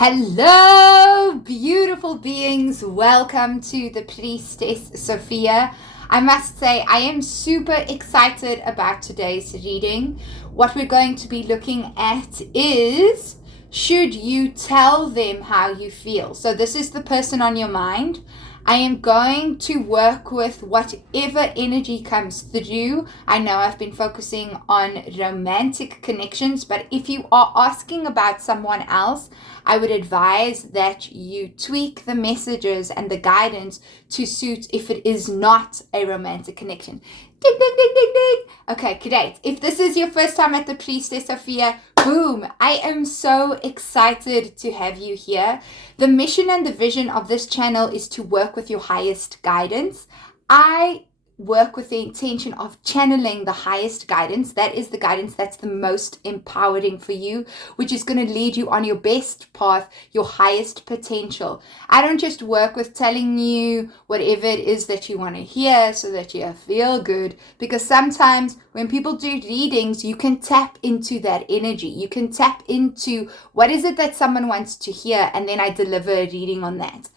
Hello, beautiful beings. Welcome to the Priestess Sophia. I must say, I am super excited about today's reading. What we're going to be looking at is, should you tell them how you feel? So this is the person on your mind. I am going to work with whatever energy comes through. I know I've been focusing on romantic connections, but if you are asking about someone else, I would advise that you tweak the messages and the guidance to suit if it is not a romantic connection. Ding, ding, ding, ding, ding. Okay, great. If this is your first time at the Priestess Sophia, boom, I am so excited to have you here. The mission and the vision of this channel is to work with your highest guidance. I work with the intention of channeling the highest guidance. That is the guidance that's the most empowering for you, which is going to lead you on your best path, your highest potential. I don't just work with telling you whatever it is that you want to hear so that you feel good, because sometimes when people do readings, you can tap into that energy. You can tap into what is it that someone wants to hear, and then I deliver a reading on that.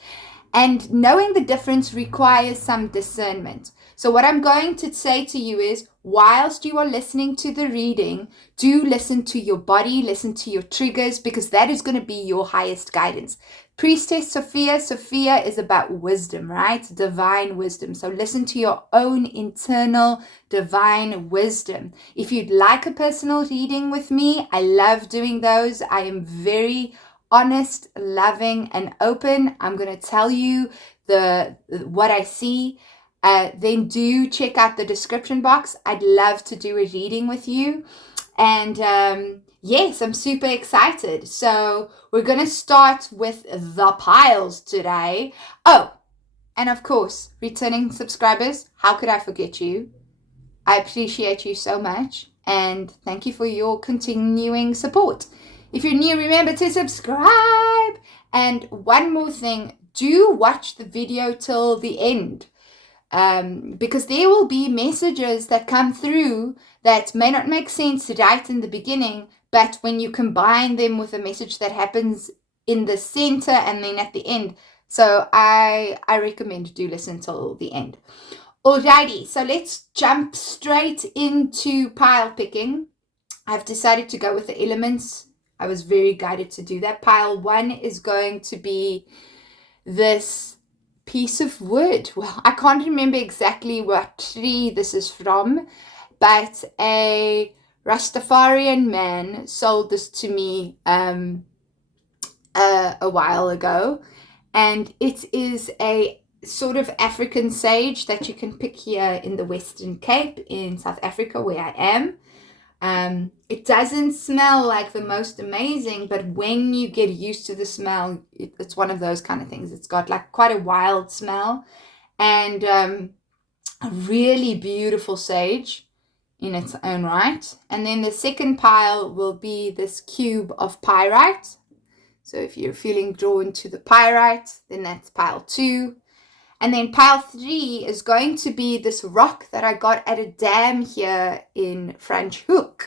And knowing the difference requires some discernment. So what I'm going to say to you is, whilst you are listening to the reading, do listen to your body, listen to your triggers, because that is going to be your highest guidance. Priestess Sophia is about wisdom, right? Divine wisdom. So listen to your own internal divine wisdom. If you'd like a personal reading with me, I love doing those. I am very honest, loving, and open. I'm going to tell you what I see. Then do check out the description box. I'd love to do a reading with you. And yes, I'm super excited. So we're going to start with the piles today. Oh, and of course, returning subscribers, how could I forget you? I appreciate you so much. And thank you for your continuing support. If you're new, remember to subscribe. And one more thing, do watch the video till the end. Because there will be messages that come through that may not make sense right in the beginning, but when you combine them with a message that happens in the center and then at the end. So I recommend do listen till the end. Alrighty, so let's jump straight into pile picking. I've decided to go with the elements. I was very guided to do that. Pile 1 is going to be this piece of wood. Well, I can't remember exactly what tree this is from, but a Rastafarian man sold this to me a while ago, and it is a sort of African sage that you can pick here in the Western Cape in South Africa, where I am. It doesn't smell like the most amazing, but when you get used to the smell, it's one of those kind of things. It's got like quite a wild smell, and a really beautiful sage in its own right. And then the second pile will be this cube of pyrite. So if you're feeling drawn to the pyrite, then that's pile 2. And then pile 3 is going to be this rock that I got at a dam here in Franschhoek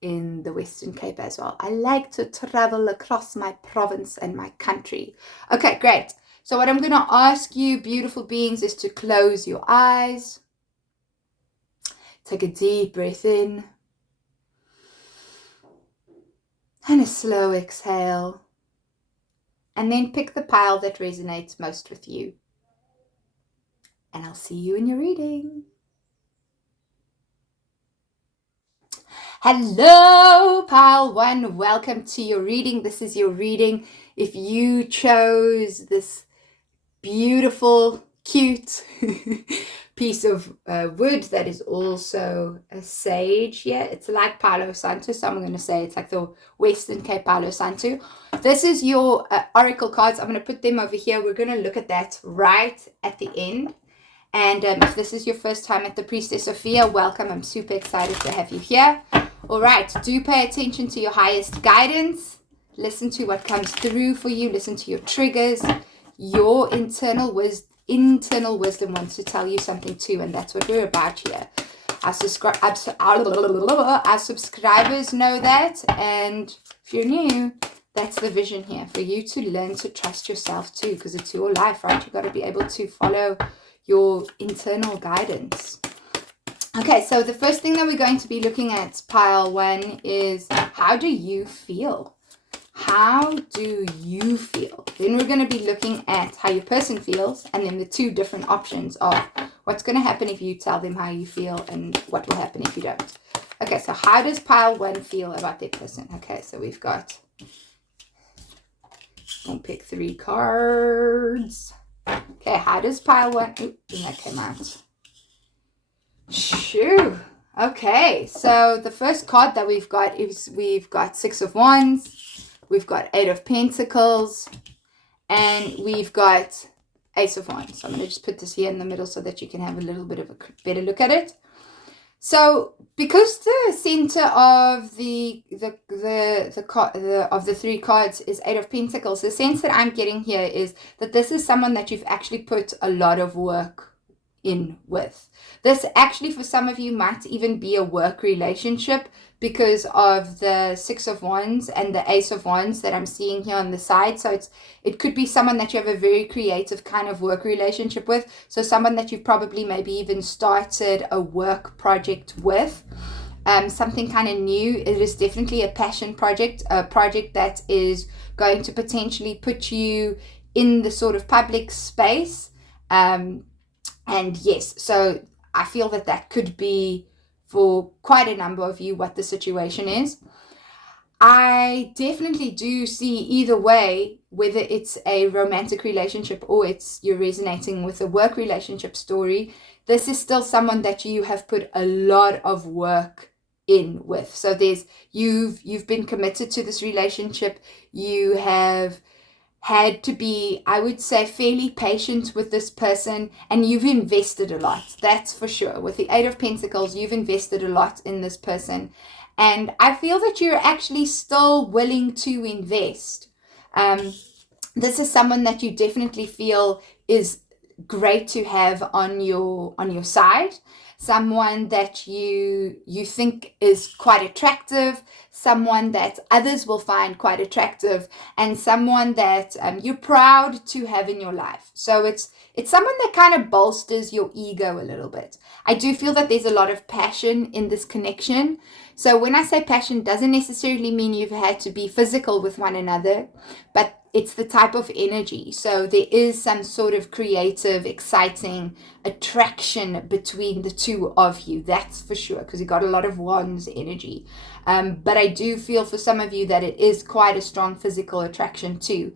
in the Western Cape as well. I like to travel across my province and my country. Okay, great. So what I'm going to ask you, beautiful beings, is to close your eyes. Take a deep breath in. And a slow exhale. And then pick the pile that resonates most with you. And I'll see you in your reading. Hello, pile 1. Welcome to your reading. This is your reading. If you chose this beautiful, cute piece of wood that is also a sage here, it's like Palo Santo, so I'm going to say it's like the Western Cape Palo Santo. This is your oracle cards. I'm going to put them over here. We're going to look at that right at the end. And if this is your first time at the Priestess Sophia, welcome. I'm super excited to have you here. All right, do pay attention to your highest guidance. Listen to what comes through for you. Listen to your triggers. Your internal wisdom wants to tell you something too, and that's what we're about here. Our subscribers know that, and if you're new, That's the vision here, for you to learn to trust yourself too, because it's your life, right? You've got to be able to follow your internal guidance. Okay, so the first thing that we're going to be looking at, pile 1, is how do you feel? How do you feel? Then we're going to be looking at how your person feels, and then the 2 different options of what's going to happen if you tell them how you feel and what will happen if you don't. Okay, so how does pile 1 feel about their person? Okay, so we've got, we'll pick 3 cards. Okay, how does pile 1, ooh, that came out. Shoo. Okay, so the first card that we've got is we've got 6 of Wands, we've got 8 of Pentacles, and we've got Ace of Wands. So I'm going to just put this here in the middle so that you can have a little bit of a better look at it. So because the center of the 3 cards is 8 of Pentacles, the sense that I'm getting here is that this is someone that you've actually put a lot of work in with. This actually for some of you might even be a work relationship because of the 6 of Wands and the Ace of Wands that I'm seeing here on the side. So it could be someone that you have a very creative kind of work relationship with. So someone that you've probably maybe even started a work project with. Something kind of new. It is definitely a passion project, a project that is going to potentially put you in the sort of public space. And yes, so I feel that that could be for quite a number of you what the situation is. I definitely do see either way, whether it's a romantic relationship or it's you're resonating with a work relationship story, this is still someone that you have put a lot of work in with. So there's you've been committed to this relationship. You have had to be, I would say, fairly patient with this person, and you've invested a lot, that's for sure. With the 8 of Pentacles, you've invested a lot in this person, and I feel that you're actually still willing to invest. This is someone that you definitely feel is great to have on your side, someone that you think is quite attractive, someone that others will find quite attractive, and someone that you're proud to have in your life. So it's someone that kind of bolsters your ego a little bit. I do feel that there's a lot of passion in this connection. So when I say passion, doesn't necessarily mean you've had to be physical with one another, but it's the type of energy. So there is some sort of creative, exciting attraction between the 2 of you. That's for sure, because you got a lot of Wands energy. But I do feel for some of you that it is quite a strong physical attraction too.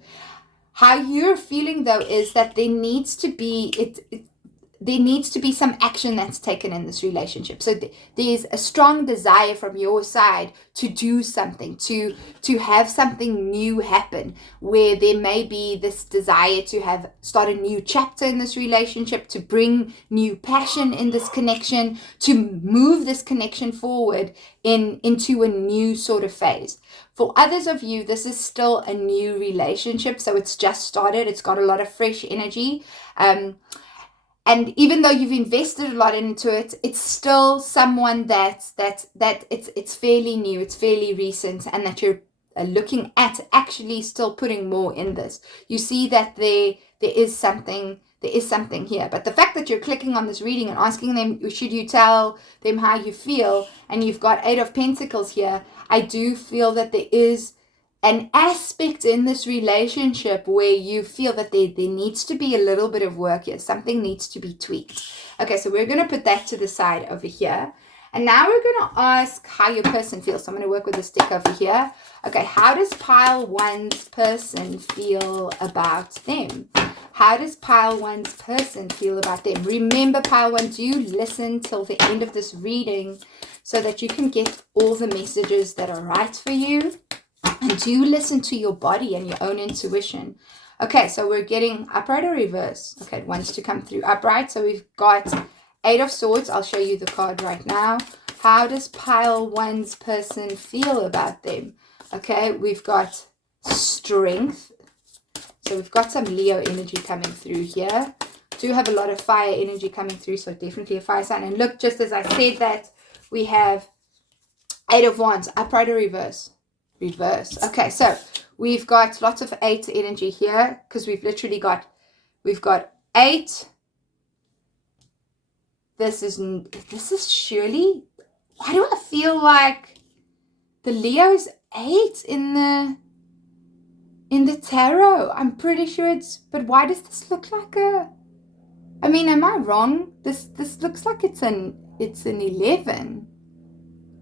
How you're feeling though is that there needs to be some action that's taken in this relationship. So there's a strong desire from your side to do something, to have something new happen, where there may be this desire to start a new chapter in this relationship, to bring new passion in this connection, to move this connection forward into a new sort of phase. For others of you, this is still a new relationship, so it's just started. It's got a lot of fresh energy. And even though you've invested a lot into it, it's still someone that it's fairly new, it's fairly recent, and that you're looking at actually still putting more in this. You see that there is something here. But the fact that you're clicking on this reading and asking them, should you tell them how you feel, and you've got 8 of Pentacles here, I do feel that there is an aspect in this relationship where you feel that there needs to be a little bit of work here. Something needs to be tweaked. Okay, so we're going to put that to the side over here. And now we're going to ask how your person feels. So I'm going to work with the stick over here. Okay, how does pile 1's person feel about them? How does pile 1's person feel about them? Remember, pile 1, do listen till the end of this reading so that you can get all the messages that are right for you. And do listen to your body and your own intuition. Okay, so we're getting upright or reverse. Okay, it wants to come through upright. So we've got 8 of Swords. I'll show you the card right now. How does pile 1's person feel about them? Okay, we've got Strength. So we've got some Leo energy coming through here. Do have a lot of fire energy coming through, so definitely a fire sign. And look, just as I said that, we have 8 of Wands, upright or reverse? Reverse. Okay, so We've got lots of 8 energy here because we've got 8. This is surely, why do I feel like the Leo's 8 in the tarot? I'm pretty sure but why does this look like am I wrong? This looks like it's an 11,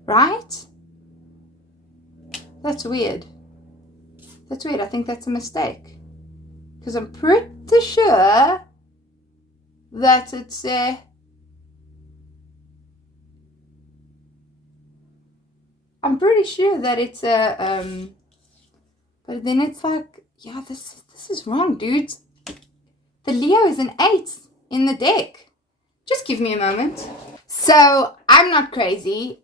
right? That's weird. I think that's a mistake. Because I'm pretty sure that it's I'm pretty sure that it's a but then it's like, yeah, this is wrong, dudes. The Leo is an 8 in the deck. Just give me a moment. So I'm not crazy.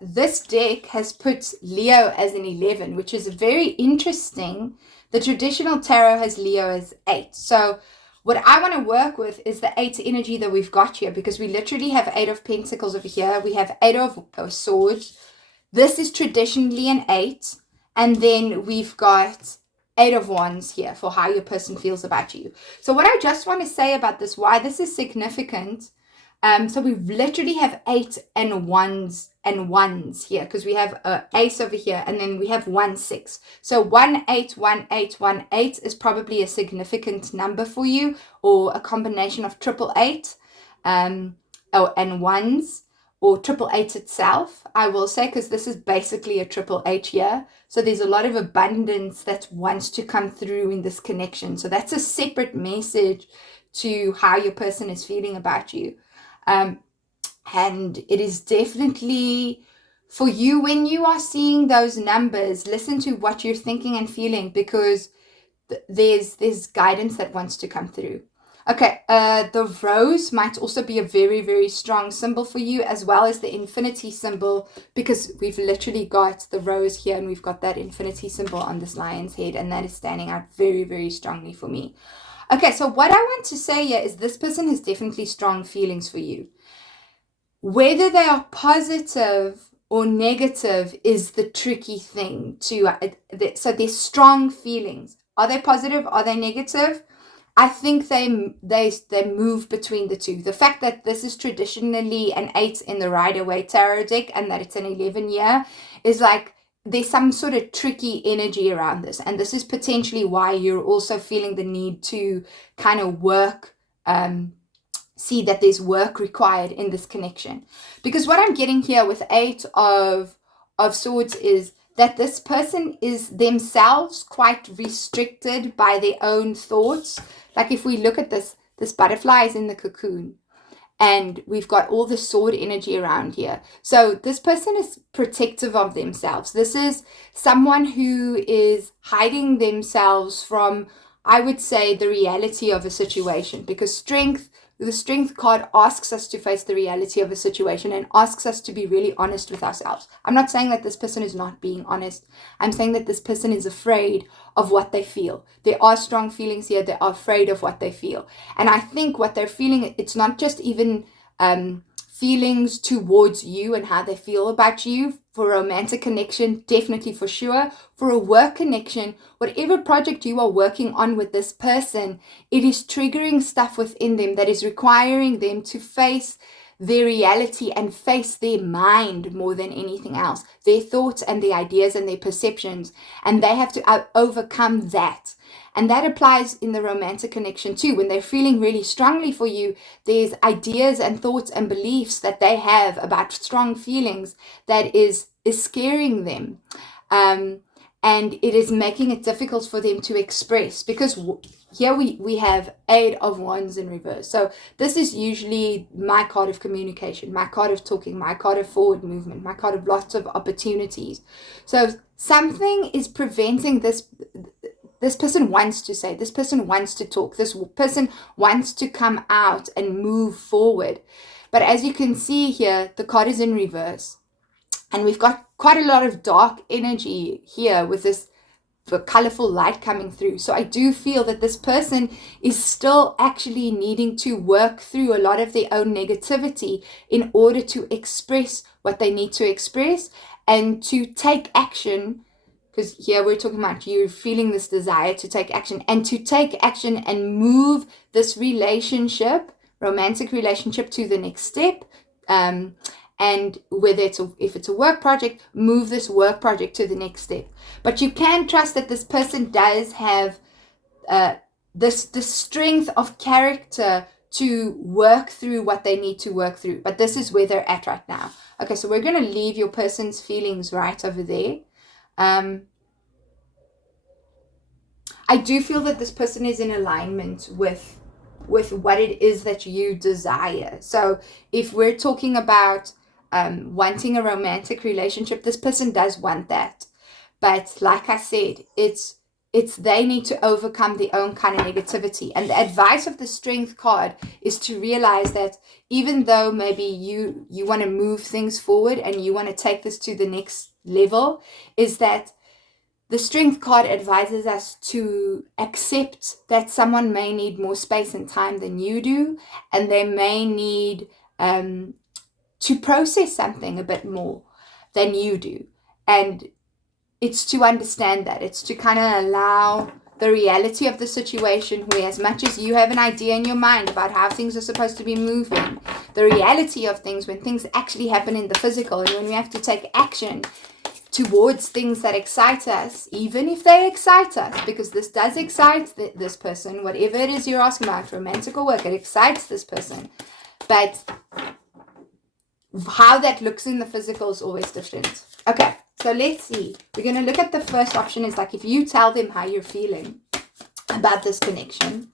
This deck has put Leo as an 11, which is very interesting. The traditional tarot has Leo as 8. So what I want to work with is the 8 energy that we've got here, because we literally have 8 of Pentacles over here. We have 8 of Swords. This is traditionally an 8. And then we've got 8 of Wands here for how your person feels about you. So what I just want to say about this, why this is significant. So we literally have 8 and ones here, because we have a ace over here, and then we have 1 6. So 1 8 1 8 1 8 is probably a significant number for you, or a combination of 888 and ones, or 888 itself, I will say, because this is basically a 888 here. So there's a lot of abundance that wants to come through in this connection. So that's a separate message to how your person is feeling about you. And it is definitely for you, when you are seeing those numbers, listen to what you're thinking and feeling, because there's guidance that wants to come through. Okay, the rose might also be a very, very strong symbol for you, as well as the infinity symbol, because we've literally got the rose here and we've got that infinity symbol on this lion's head, and that is standing out very, very strongly for me. Okay, so what I want to say here is this person has definitely strong feelings for you. Whether they are positive or negative is the tricky thing so there's strong feelings. Are they positive? Are they negative? I think they move between the two. The fact that this is traditionally an 8 in the Rider-Waite tarot deck and that it's an 11 here is like there's some sort of tricky energy around this. And this is potentially why you're also feeling the need to kind of work, see that there's work required in this connection. Because what I'm getting here with 8 of Swords is that this person is themselves quite restricted by their own thoughts. Like if we look at this butterfly is in the cocoon, and we've got all the sword energy around here. So this person is protective of themselves. This is someone who is hiding themselves from, I would say, the reality of a situation, because the strength card asks us to face the reality of a situation and asks us to be really honest with ourselves. I'm not saying that this person is not being honest. I'm saying that this person is afraid of what they feel. There are strong feelings here. They are afraid of what they feel. And I think what they're feeling, it's not just even feelings towards you and how they feel about you. For a romantic connection, definitely, for sure. For a work connection, whatever project you are working on with this person, it is triggering stuff within them that is requiring them to face their reality and face their mind more than anything else, their thoughts and their ideas and their perceptions, and they have to overcome that. And that applies in the romantic connection too. When they're feeling really strongly for you, there's ideas and thoughts and beliefs that they have about strong feelings that is scaring them. And it is making it difficult for them to express, because here we have 8 of Wands in reverse. So this is usually my card of communication, my card of talking, my card of forward movement, my card of lots of opportunities. So something is preventing this. This person wants to say, this person wants to talk, this person wants to come out and move forward. But as you can see here, the card is in reverse. And we've got quite a lot of dark energy here with this colorful light coming through. So I do feel that this person is still actually needing to work through a lot of their own negativity in order to express what they need to express and to take action because here we're talking about you feeling this desire to take action and move this relationship, romantic relationship, to the next step. And whether if it's a work project, move this work project to the next step. But you can trust that this person does have the strength of character to work through what they need to work through. But this is where they're at right now. Okay, so we're going to leave your person's feelings right over there. I do feel that this person is in alignment with what it is that you desire. So if we're talking about wanting a romantic relationship, this person does want that. But like I said, it's they need to overcome their own kind of negativity. And the advice of the Strength card is to realize that even though maybe you want to move things forward and you want to take this to the next level, is that the Strength card advises us to accept that someone may need more space and time than you do, and they may need to process something a bit more than you do. And it's to understand that. It's to kind of allow the reality of the situation, where as much as you have an idea in your mind about how things are supposed to be moving, the reality of things, when things actually happen in the physical, and when we have to take action towards things that excite us, even if they excite us, because this does excite this person, whatever it is you're asking about, romantic or work, it excites this person. But how that looks in the physical is always different. Okay, so let's see. We're going to look at the first option is like if you tell them how you're feeling about this connection.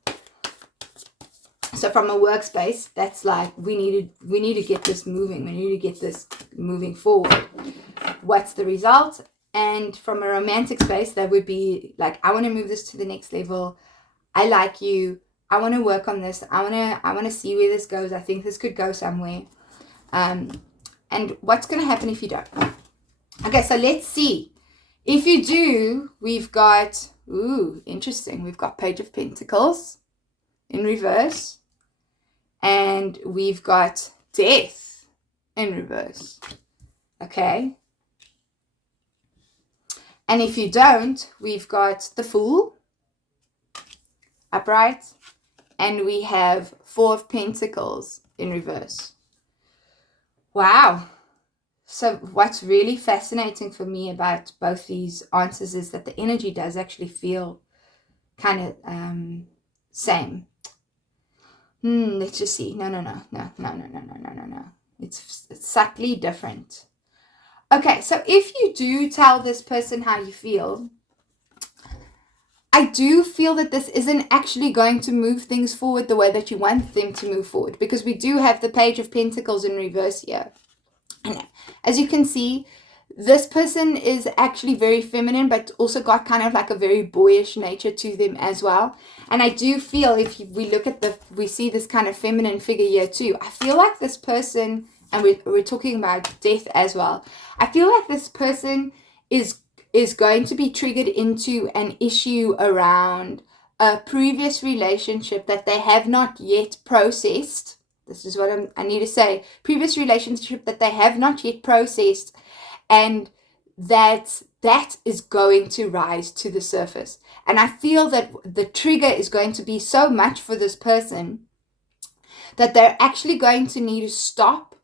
So from a workspace, that's like we need to get this moving. We need to get this moving forward. What's the result? And from a romantic space, that would be like, I want to move this to the next level. I like you. I want to work on this. I want to see where this goes. I think this could go somewhere. And what's going to happen if you don't? Okay, so let's see. If you do, we've got, interesting. We've got Page of Pentacles in reverse. And we've got Death in reverse. Okay. And if you don't, we've got the Fool upright. And we have Four of Pentacles in reverse. Wow. So what's really fascinating for me about both these answers is that the energy does actually feel kind of same. Let's just see. No. It's subtly different. Okay, so if you do tell this person how you feel, I do feel that this isn't actually going to move things forward the way that you want them to move forward, because we do have the Page of Pentacles in reverse here. And as you can see, this person is actually very feminine, but also got kind of like a very boyish nature to them as well. And I do feel if we look at we see this kind of feminine figure here too. I feel like this person, and we're talking about death as well. I feel like this person is going to be triggered into an issue around a previous relationship that they have not yet processed. This is what I need to say. Previous relationship that they have not yet processed, and that is going to rise to the surface. And I feel that the trigger is going to be so much for this person that they're actually going to need to stop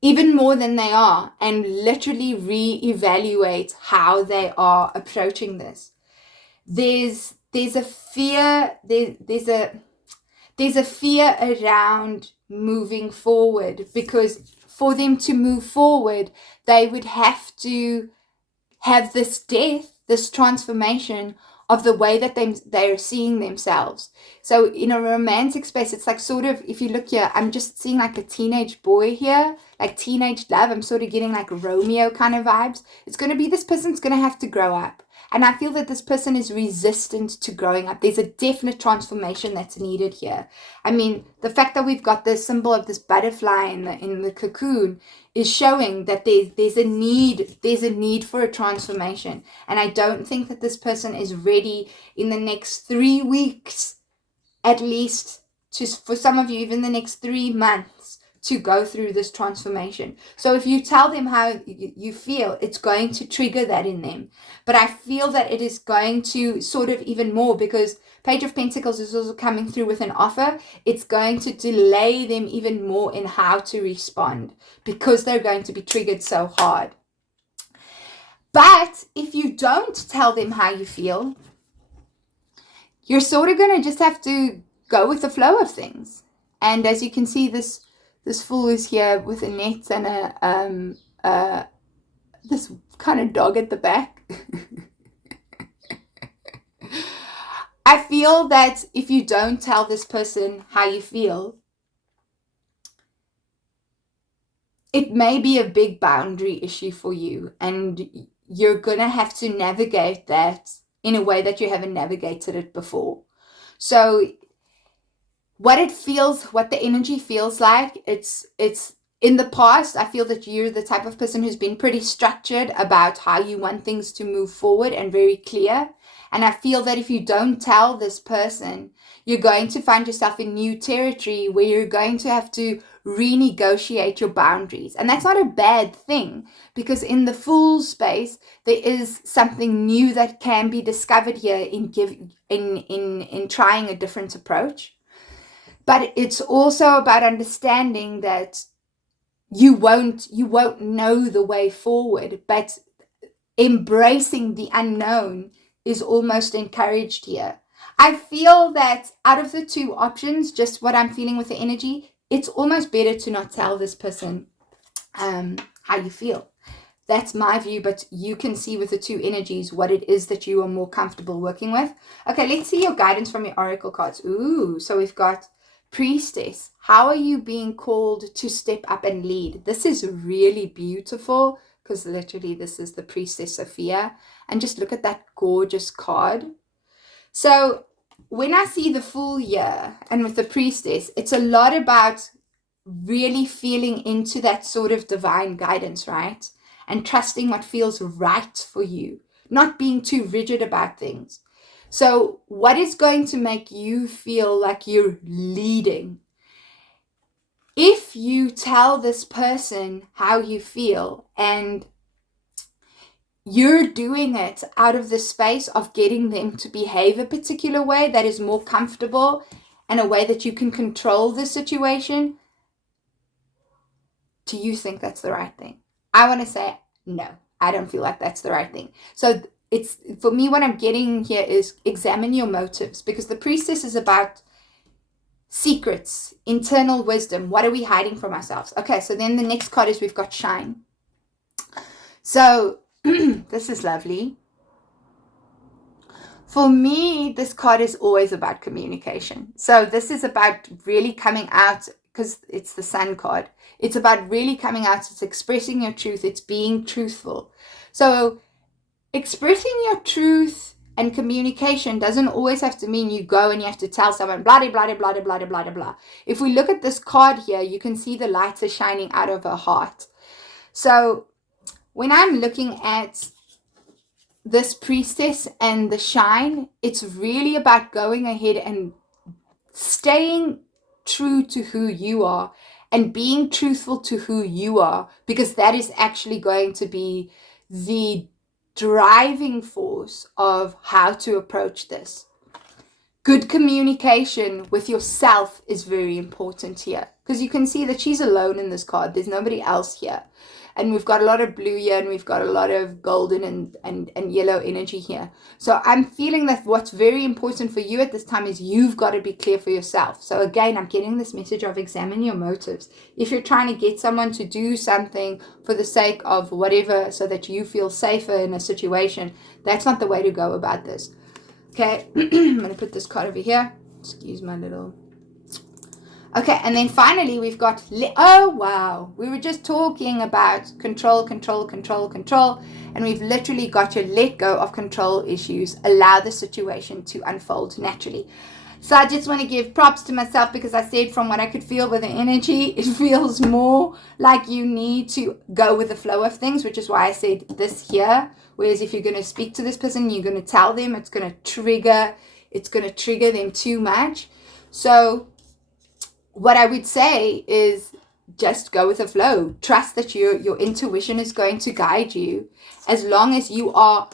even more than they are and literally reevaluate how they are approaching this. There's a fear, there's a fear around moving forward, because for them to move forward, they would have to have this death, this transformation of the way that they're seeing themselves. So in a romantic space, it's like sort of, if you look here, I'm just seeing like a teenage boy here, like teenage love. I'm sort of getting like Romeo kind of vibes. It's going to be this person's going to have to grow up. And I feel that this person is resistant to growing up. There's a definite transformation that's needed here. I mean, the fact that we've got this symbol of this butterfly in the cocoon is showing that there's a need for a transformation. And I don't think that this person is ready in the next 3 weeks, at least, for some of you, even the next 3 months, to go through this transformation. So if you tell them how you feel, it's going to trigger that in them. But I feel that it is going to sort of even more, because Page of Pentacles is also coming through with an offer. It's going to delay them even more in how to respond, because they're going to be triggered so hard. But if you don't tell them how you feel, you're sort of going to just have to go with the flow of things. And as you can see, this fool is here with a net and this kind of dog at the back. I feel that if you don't tell this person how you feel, it may be a big boundary issue for you, and you're going to have to navigate that in a way that you haven't navigated it before. So what the energy feels like, it's in the past, I feel that you're the type of person who's been pretty structured about how you want things to move forward and very clear. And I feel that if you don't tell this person, you're going to find yourself in new territory where you're going to have to renegotiate your boundaries. And that's not a bad thing, because in the Fool space, there is something new that can be discovered here in trying a different approach. But it's also about understanding that you won't know the way forward, but embracing the unknown is almost encouraged here. I feel that out of the two options, just what I'm feeling with the energy, it's almost better to not tell this person how you feel. That's my view, but you can see with the two energies what it is that you are more comfortable working with. Okay, let's see your guidance from your oracle cards. Ooh, so we've got Priestess. How are you being called to step up and lead? This is really beautiful, because literally this is the Priestess Sophia. And just look at that gorgeous card. So when I see the Fool here and with the Priestess, it's a lot about really feeling into that sort of divine guidance, right? And trusting what feels right for you, not being too rigid about things. So what is going to make you feel like you're leading? If you tell this person how you feel and you're doing it out of the space of getting them to behave a particular way that is more comfortable and a way that you can control the situation, do you think that's the right thing? I want to say, no, I don't feel like that's the right thing. So it's, for me, what I'm getting here is examine your motives, because the Priestess is about secrets, internal wisdom. What are we hiding from ourselves? Okay, so then the next card is we've got Shine. So this is lovely. For me, this card is always about communication. So this is about really coming out, because it's the Sun card. It's about really coming out. It's expressing your truth. It's being truthful. So expressing your truth and communication doesn't always have to mean you go and you have to tell someone blah, blah, blah, blah, blah, blah, blah, blah. If we look at this card here, you can see the lights are shining out of her heart. So when I'm looking at this Priestess and the Shine, it's really about going ahead and staying true to who you are and being truthful to who you are, because that is actually going to be the driving force of how to approach this. Good communication with yourself is very important here, because you can see that she's alone in this card. There's nobody else here. And we've got a lot of blue here, and we've got a lot of golden and yellow energy here. So I'm feeling that what's very important for you at this time is you've got to be clear for yourself. So again, I'm getting this message of examine your motives. If you're trying to get someone to do something for the sake of whatever, so that you feel safer in a situation, that's not the way to go about this. Okay, I'm going to put this card over here. Excuse my little... Okay, and then finally we've got, oh wow, we were just talking about control, control, control, control, and we've literally got your let go of control issues, allow the situation to unfold naturally. So I just want to give props to myself, because I said from what I could feel with the energy, it feels more like you need to go with the flow of things, which is why I said this here. Whereas if you're going to speak to this person, you're going to tell them, it's going to trigger them too much. So what I would say is just go with the flow. Trust that your intuition is going to guide you, as long as you are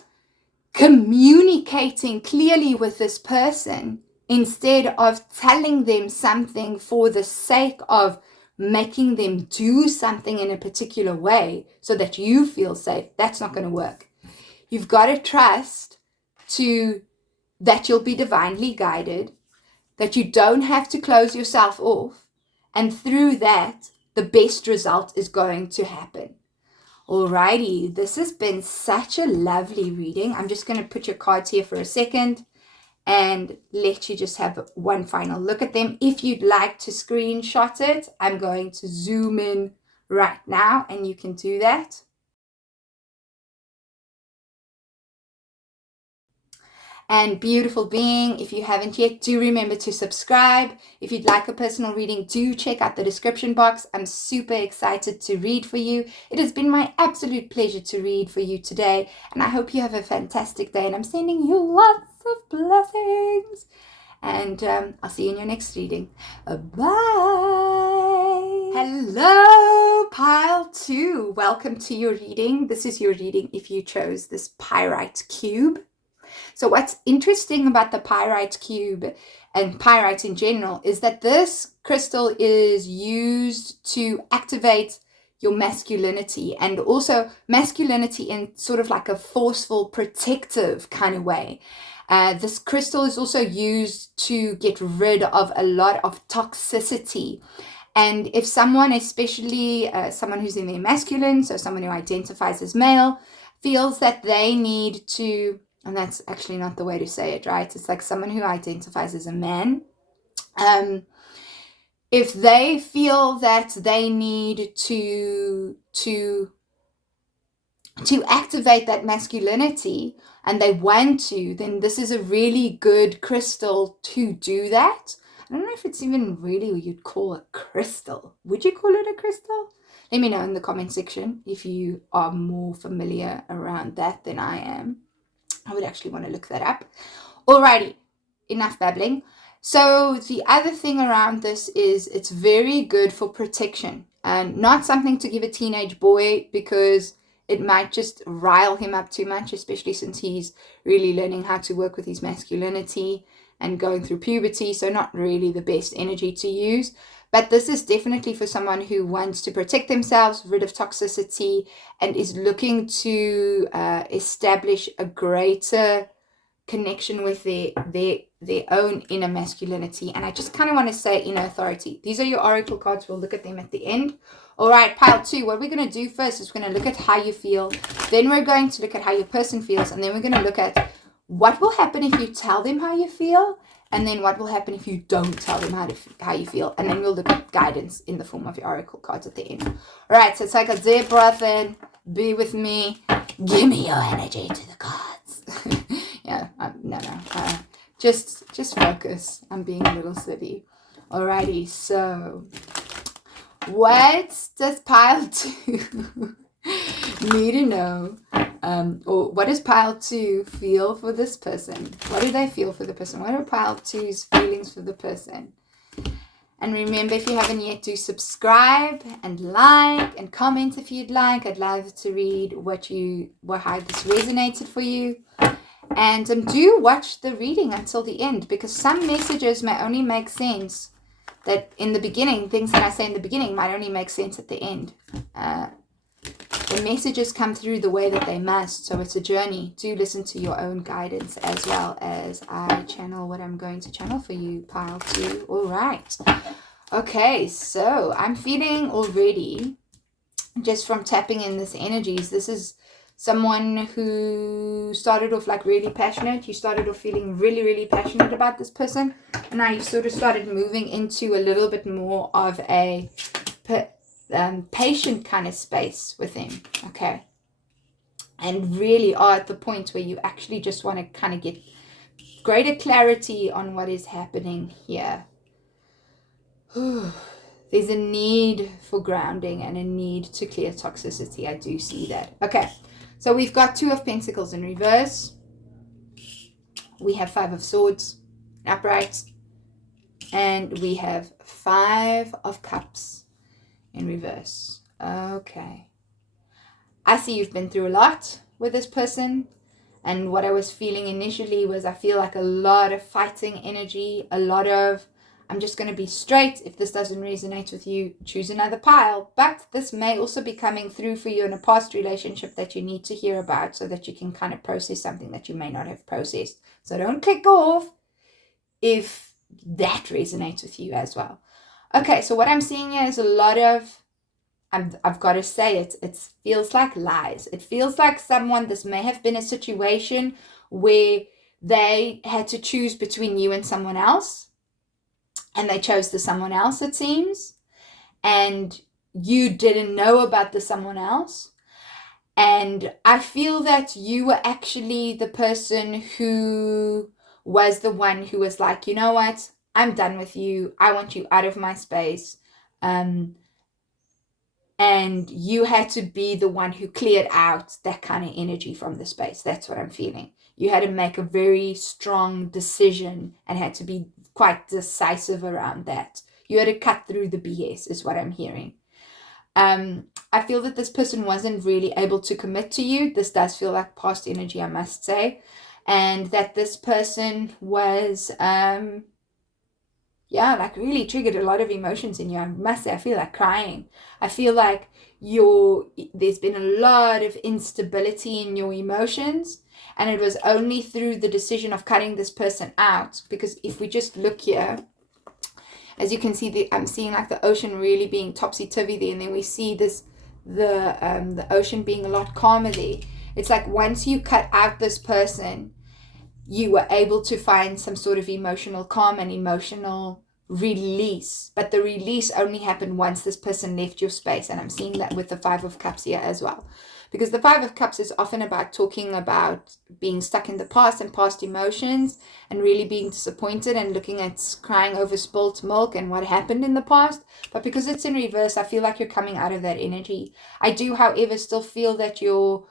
communicating clearly with this person instead of telling them something for the sake of making them do something in a particular way so that you feel safe. That's not going to work. You've got to trust that you'll be divinely guided, that you don't have to close yourself off, and through that, the best result is going to happen. Alrighty, this has been such a lovely reading. I'm just going to put your cards here for a second and let you just have one final look at them. If you'd like to screenshot it, I'm going to zoom in right now and you can do that. And beautiful being, if you haven't yet, do remember to subscribe. If you'd like a personal reading, do check out the description box. I'm super excited to read for you. It has been my absolute pleasure to read for you today, and I hope you have a fantastic day, and I'm sending you lots of blessings. And I'll see you in your next reading. Bye. Hello, pile 2. Welcome to your reading. This is your reading if you chose this pyrite cube. So what's interesting about the pyrite cube and pyrite in general is that this crystal is used to activate your masculinity, and also masculinity in sort of like a forceful, protective kind of way. This crystal is also used to get rid of a lot of toxicity. And if someone, especially someone who's in their masculine, so someone who identifies as male, feels that they need to, and that's actually not the way to say it, right? It's like someone who identifies as a man. If they feel that they need to activate that masculinity and they want to, then this is a really good crystal to do that. I don't know if it's even really what you'd call a crystal. Would you call it a crystal? Let me know in the comment section if you are more familiar around that than I am. I would actually want to look that up. Alrighty, enough babbling. So the other thing around this is it's very good for protection, and not something to give a teenage boy because it might just rile him up too much, especially since he's really learning how to work with his masculinity and going through puberty. So not really the best energy to use. But this is definitely for someone who wants to protect themselves, rid of toxicity, and is looking to establish a greater connection with their own inner masculinity. And I just kind of want to say inner authority. These are your oracle cards. We'll look at them at the end. All right, pile 2. What we're going to do first is we're going to look at how you feel. Then we're going to look at how your person feels. And then we're going to look at what will happen if you tell them how you feel. And then what will happen if you don't tell them how you feel. And then we'll look at guidance in the form of your oracle cards at the end. All right, so take a deep breath in. Be with me. Give me your energy to the cards. Yeah, no. Just focus. I'm being a little silly. Alrighty, so what does pile 2 need to know? Or what does pile 2 feel for this person? What do they feel for the person? What are pile 2's feelings for the person? And remember, if you haven't yet, do subscribe and like and comment if you'd like. I'd love to read how this resonated for you. And do watch the reading until the end, because some messages may only make sense that in the beginning. Things that I say in the beginning might only make sense at the end. The messages come through the way that they must, so it's a journey. Do listen to your own guidance as well as I channel what I'm going to channel for you, pile 2. All right. Okay, so I'm feeling already, just from tapping in this energies, this is someone who started off like really passionate. You started off feeling really, really passionate about this person. And now you sort of started moving into a little bit more of a patient kind of space with him. Okay. And really are at the point where you actually just want to kind of get greater clarity on what is happening here. There's a need for grounding and a need to clear toxicity. I do see that. Okay. So we've got 2 of Pentacles in reverse. We have 5 of Swords upright. And we have 5 of Cups in reverse. Okay. I see you've been through a lot with this person. And what I was feeling initially was I feel like a lot of fighting energy, a lot of, I'm just going to be straight. If this doesn't resonate with you, choose another pile. But this may also be coming through for you in a past relationship that you need to hear about so that you can kind of process something that you may not have processed. So don't click off if that resonates with you as well. Okay, so what I'm seeing here is a lot of, I've got to say it feels like lies. It feels like this may have been a situation where they had to choose between you and someone else, and they chose the someone else, it seems, and you didn't know about the someone else. And I feel that you were actually the person who was the one who was like, you know what, I'm done with you. I want you out of my space. And you had to be the one who cleared out that kind of energy from the space. That's what I'm feeling. You had to make a very strong decision and had to be quite decisive around that. You had to cut through the BS, is what I'm hearing. I feel that this person wasn't really able to commit to you. This does feel like past energy, I must say. And that this person was, like really triggered a lot of emotions in you. I must say, I feel like crying. I feel like there's been a lot of instability in your emotions, and it was only through the decision of cutting this person out. Because if we just look here, as you can see, I'm seeing like the ocean really being topsy-turvy there, and then we see the ocean being a lot calmer there. It's like once you cut out this person, you were able to find some sort of emotional calm and emotional release. But the release only happened once this person left your space. And I'm seeing that with the Five of Cups here as well. Because the Five of Cups is often about talking about being stuck in the past and past emotions and really being disappointed and looking at crying over spilt milk and what happened in the past. But because it's in reverse, I feel like you're coming out of that energy. I do, however, still feel that your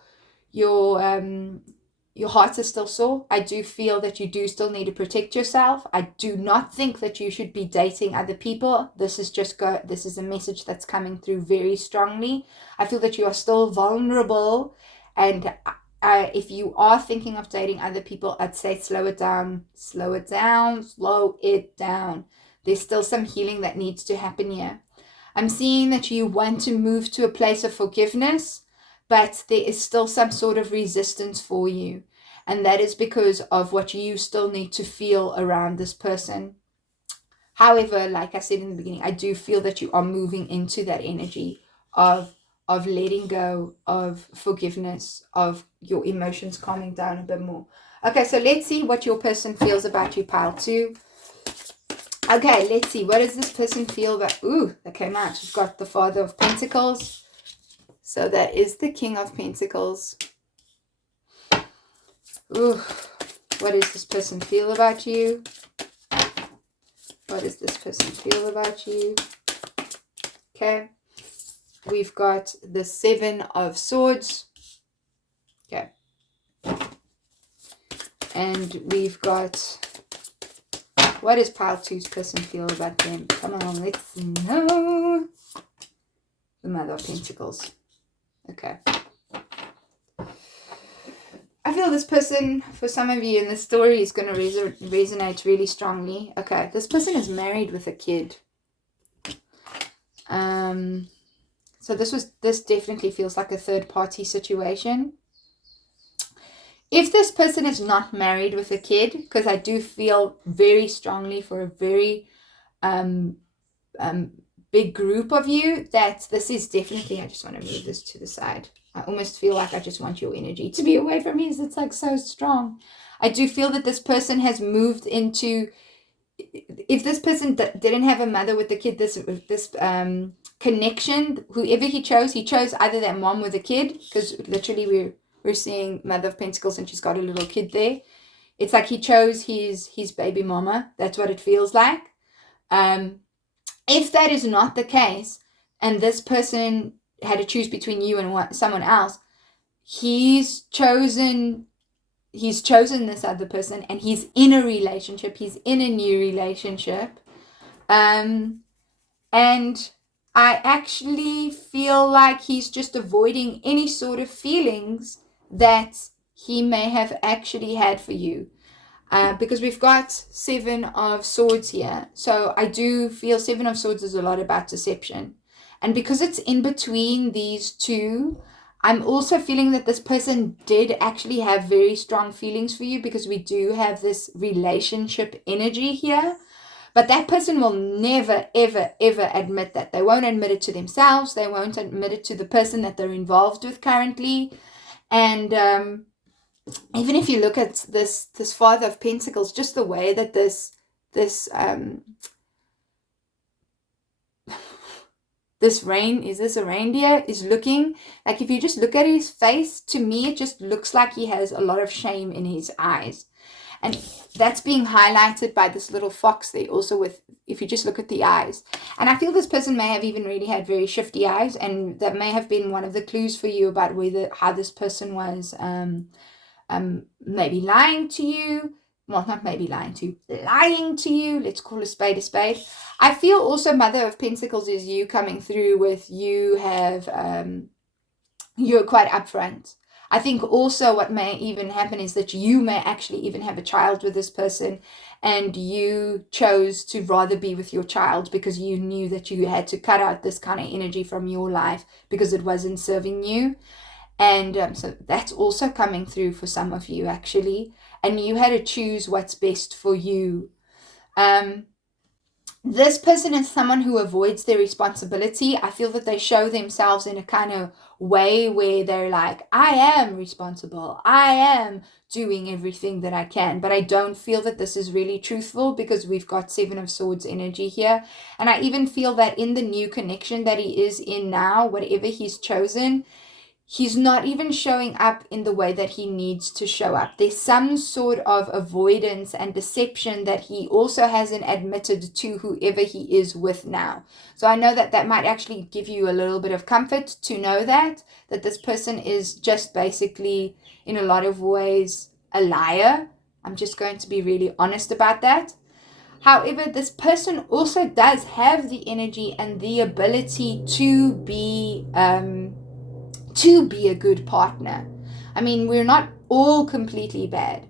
heart is still sore. I do feel that you do still need to protect yourself. I do not think that you should be dating other people. This is a message that's coming through very strongly. I feel that you are still vulnerable, and if you are thinking of dating other people, I'd say slow it down. There's still some healing that needs to happen here. I'm seeing that you want to move to a place of forgiveness, but there is still some sort of resistance for you. And that is because of what you still need to feel around this person. However, like I said in the beginning, I do feel that you are moving into that energy of letting go, of forgiveness, of your emotions calming down a bit more. Okay, so let's see what your person feels about you, pile 2. Okay, let's see. What does this person feel about... Ooh, that came out. You've got the Father of Pentacles. So that is the King of Pentacles. Ooh, what does this person feel about you? What does this person feel about you? Okay. We've got the Seven of Swords. Okay. And we've got... What does pile 2's person feel about them? Come on, let's know. The Mother of Pentacles. Okay. I feel this person, for some of you in this story, is going to resonate really strongly. Okay, this person is married with a kid. So this definitely feels like a third-party situation. If this person is not married with a kid, because I do feel very strongly for a very big group of you, that this is definitely... I just want to move this to the side. I almost feel like I just want your energy to be away from me. It's like so strong. I do feel that this person has moved into... If this person didn't have a mother with the kid, this connection, whoever he chose either that mom with a kid, because literally we're seeing Mother of Pentacles and she's got a little kid there. It's like he chose his baby mama. That's what it feels like. If that is not the case, and this person had to choose between you and someone else, he's chosen this other person, and he's in a relationship. He's in a new relationship. And I actually feel like he's just avoiding any sort of feelings that he may have actually had for you. Because we've got 7 of Swords here. So I do feel 7 of Swords is a lot about deception. And because it's in between these two, I'm also feeling that this person did actually have very strong feelings for you, because we do have this relationship energy here. But that person will never, ever, ever admit that. They won't admit it to themselves. They won't admit it to the person that they're involved with currently. And even if you look at this Father of Pentacles, just the way that this a reindeer is looking, like if you just look at his face, to me it just looks like he has a lot of shame in his eyes. And that's being highlighted by this little fox there also, with, if you just look at the eyes. And I feel this person may have even really had very shifty eyes, and that may have been one of the clues for you about how this person was maybe lying to you. Well, not maybe lying to you. Let's call a spade a spade. I feel also Mother of Pentacles is you coming through with, you're quite upfront. I think also what may even happen is that you may actually even have a child with this person, and you chose to rather be with your child because you knew that you had to cut out this kind of energy from your life because it wasn't serving you. And so that's also coming through for some of you, actually. And you had to choose what's best for you. This person is someone who avoids their responsibility. I feel that they show themselves in a kind of way where they're like, I am responsible. I am doing everything that I can. But I don't feel that this is really truthful, because we've got 7 of Swords energy here. And I even feel that in the new connection that he is in now, whatever he's chosen, he's not even showing up in the way that he needs to show up. There's some sort of avoidance and deception that he also hasn't admitted to whoever he is with now. So I know that that might actually give you a little bit of comfort to know that this person is just basically, in a lot of ways, a liar. I'm just going to be really honest about that. However, this person also does have the energy and the ability to be a good partner. I mean, we're not all completely bad,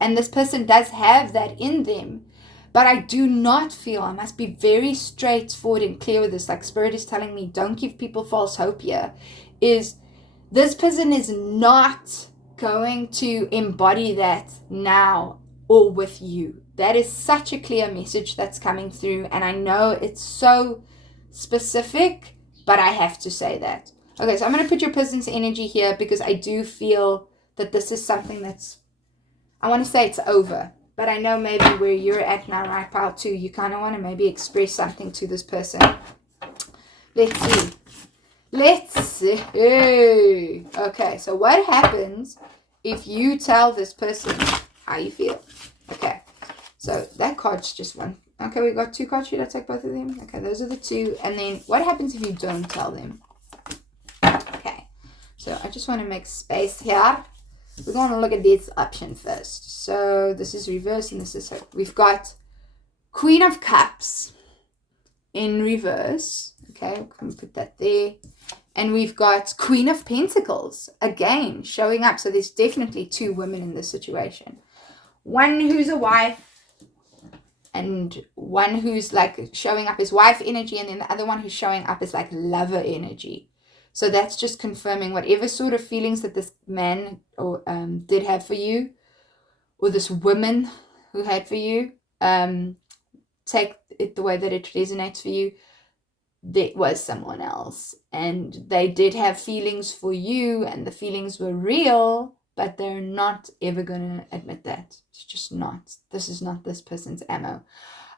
and this person does have that in them. But I do not feel, I must be very straightforward and clear with this, like Spirit is telling me, don't give people false hope here, is this person is not going to embody that now or with you. That is such a clear message that's coming through, and I know it's so specific, but I have to say that. Okay, so I'm going to put your person's energy here, because I do feel that this is something that's, I want to say it's over, but I know maybe where you're at now, right, pile 2, you kind of want to maybe express something to this person. Let's see. Okay, so what happens if you tell this person how you feel? Okay, so that card's just one. Okay, we got 2 cards. Should I take both of them? Okay, those are the 2. And then what happens if you don't tell them? Okay, so I just want to make space here. We're going to look at this option first. So this is reverse, and this is, so we've got Queen of Cups in reverse. Okay, I'm going to put that there. And we've got Queen of Pentacles again showing up. So there's definitely 2 women in this situation. One who's a wife, and one who's like showing up as wife energy, and then the other one who's showing up as like lover energy. So that's just confirming whatever sort of feelings that this man or did have for you, or this woman who had for you, take it the way that it resonates for you. There was someone else, and they did have feelings for you, and the feelings were real, but they're not ever going to admit that. It's just not. This is not this person's ammo.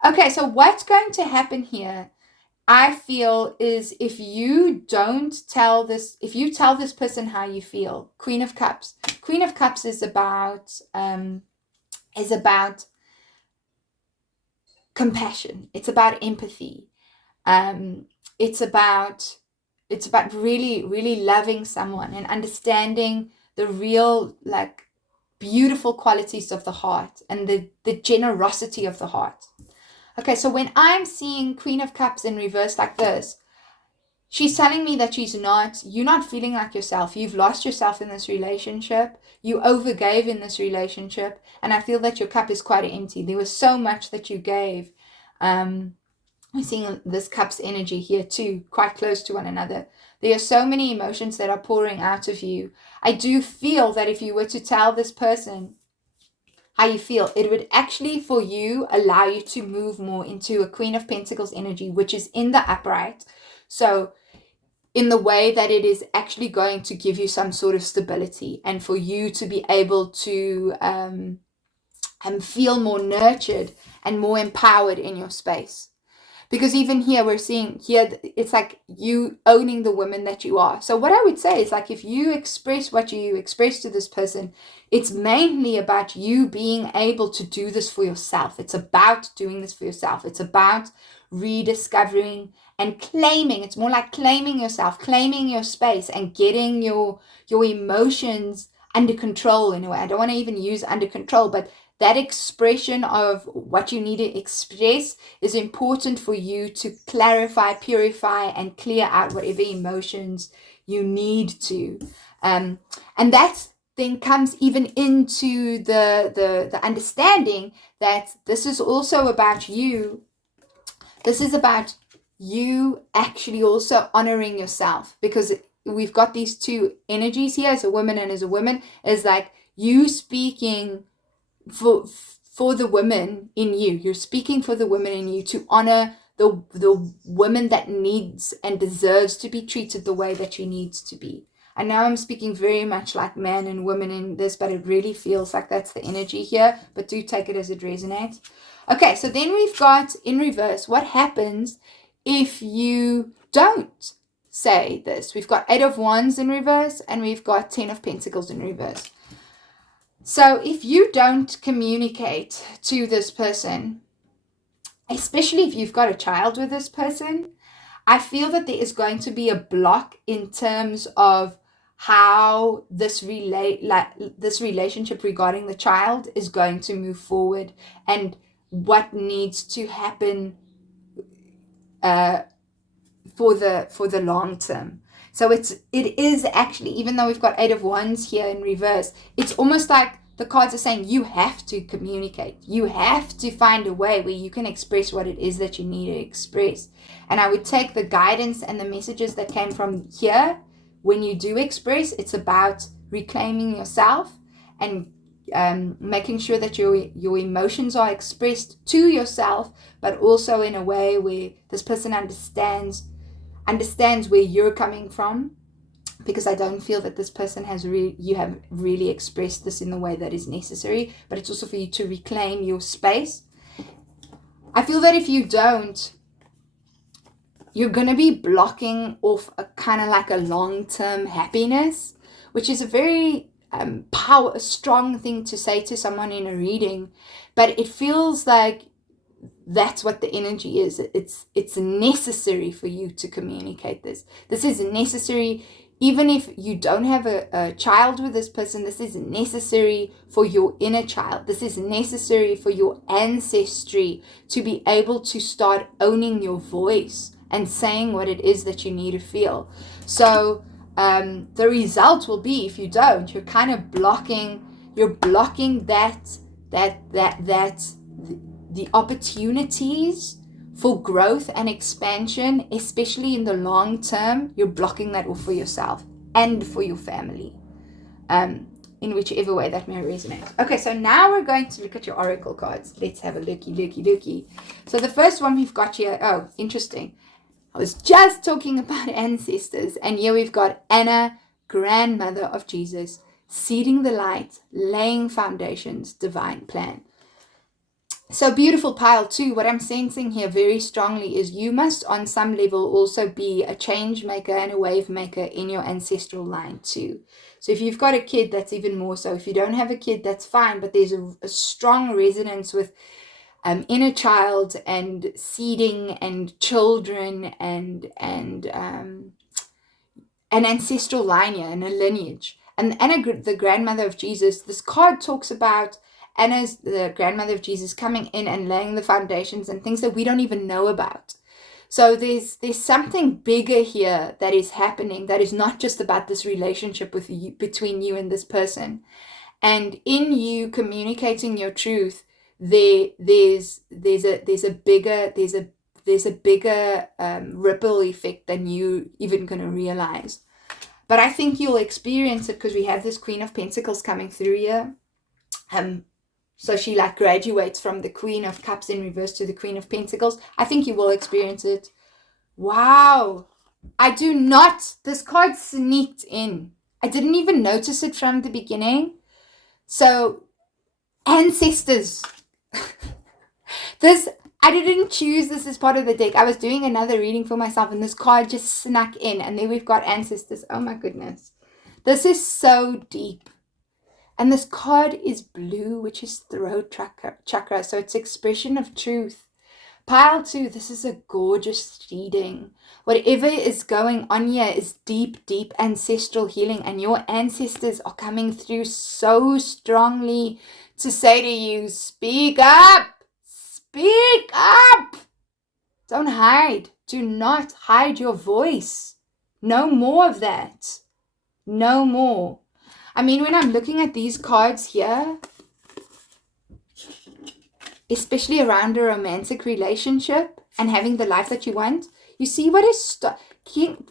Okay, so what's going to happen here, I feel, is if you tell this person how you feel. Queen of Cups. Queen of Cups is about compassion. It's about empathy. It's about really, really loving someone and understanding the real, like, beautiful qualities of the heart and the generosity of the heart. Okay, so when I'm seeing Queen of Cups in reverse like this, she's telling me that you're not feeling like yourself. You've lost yourself in this relationship. You overgave in this relationship. And I feel that your cup is quite empty. There was so much that you gave. I'm seeing this cup's energy here too, quite close to one another. There are so many emotions that are pouring out of you. I do feel that if you were to tell this person how you feel, it would actually for you allow you to move more into a Queen of Pentacles energy, which is in the upright. So in the way that it is actually going to give you some sort of stability, and for you to be able to feel more nurtured and more empowered in your space. Because even here, we're seeing here, it's like you owning the woman that you are. So what I would say is, like, if you express what you express to this person, it's mainly about you being able to do this for yourself. It's about doing this for yourself. It's about rediscovering and claiming. It's more like claiming yourself, claiming your space, and getting your emotions under control in a way. I don't want to even use under control, but that expression of what you need to express is important for you to clarify, purify, and clear out whatever emotions you need to. And that then comes even into the understanding that this is also about you. This is about you actually also honoring yourself, because we've got these two energies here, as a woman and as a woman, is like you speaking for the women in you. You're speaking for the women in you to honor the woman that needs and deserves to be treated the way that she needs to be. And now I'm speaking very much like man and woman in this, but it really feels like that's the energy here. But do take it as it resonates. Okay, so then we've got in reverse, what happens if you don't say this? We've got 8 of Wands in reverse, and we've got 10 of Pentacles in reverse. So if you don't communicate to this person, especially if you've got a child with this person, I feel that there is going to be a block in terms of how this relationship regarding the child is going to move forward, and what needs to happen for the long term. So it is actually, even though we've got 8 of Wands here in reverse, it's almost like the cards are saying you have to communicate. You have to find a way where you can express what it is that you need to express. And I would take the guidance and the messages that came from here. When you do express, it's about reclaiming yourself and making sure that your emotions are expressed to yourself, but also in a way where this person understands where you're coming from, because I don't feel that this person you have really expressed this in the way that is necessary. But it's also for you to reclaim your space. I feel that if you don't, you're going to be blocking off a kind of like a long-term happiness, which is a very a strong thing to say to someone in a reading, but it feels like that's what the energy is. It's necessary for you to communicate this. This is necessary. Even if you don't have a child with this person, this is necessary for your inner child. This is necessary for your ancestry to be able to start owning your voice and saying what it is that you need to feel. So the result will be, if you don't, you're kind of blocking the opportunities for growth and expansion, especially in the long term. You're blocking that off for yourself and for your family, in whichever way that may resonate. Okay, so now we're going to look at your oracle cards. Let's have a looky. So the first one we've got here, oh, interesting. I was just talking about ancestors, and here we've got Anna, grandmother of Jesus, seeding the light, laying foundations, divine plan. So beautiful pile too. What I'm sensing here very strongly is you must on some level also be a change maker and a wave maker in your ancestral line too. So if you've got a kid, that's even more so. If you don't have a kid, that's fine, but there's a strong resonance with inner child and seeding and children and an ancestral line here and a lineage. And Anna, the grandmother of Jesus, this card talks about Anna's the grandmother of Jesus coming in and laying the foundations and things that we don't even know about. So there's something bigger here that is happening, that is not just about this relationship with you, between you and this person. And in you communicating your truth, there's a bigger ripple effect than you even going to realize. But I think you'll experience it because we have this Queen of Pentacles coming through here. So she like graduates from the Queen of Cups in reverse to the Queen of Pentacles. I think you will experience it. Wow. I do not. This card sneaked in. I didn't even notice it from the beginning. So, ancestors. I didn't choose this as part of the deck. I was doing another reading for myself and this card just snuck in. And then we've got ancestors. Oh my goodness. This is so deep. And this card is blue, which is throat chakra. So it's expression of truth. Pile 2, this is a gorgeous reading. Whatever is going on here is deep, deep ancestral healing. And your ancestors are coming through so strongly to say to you, speak up. Speak up. Don't hide. Do not hide your voice. No more of that. No more. I mean, when I'm looking at these cards here, especially around a romantic relationship and having the life that you want, you see what is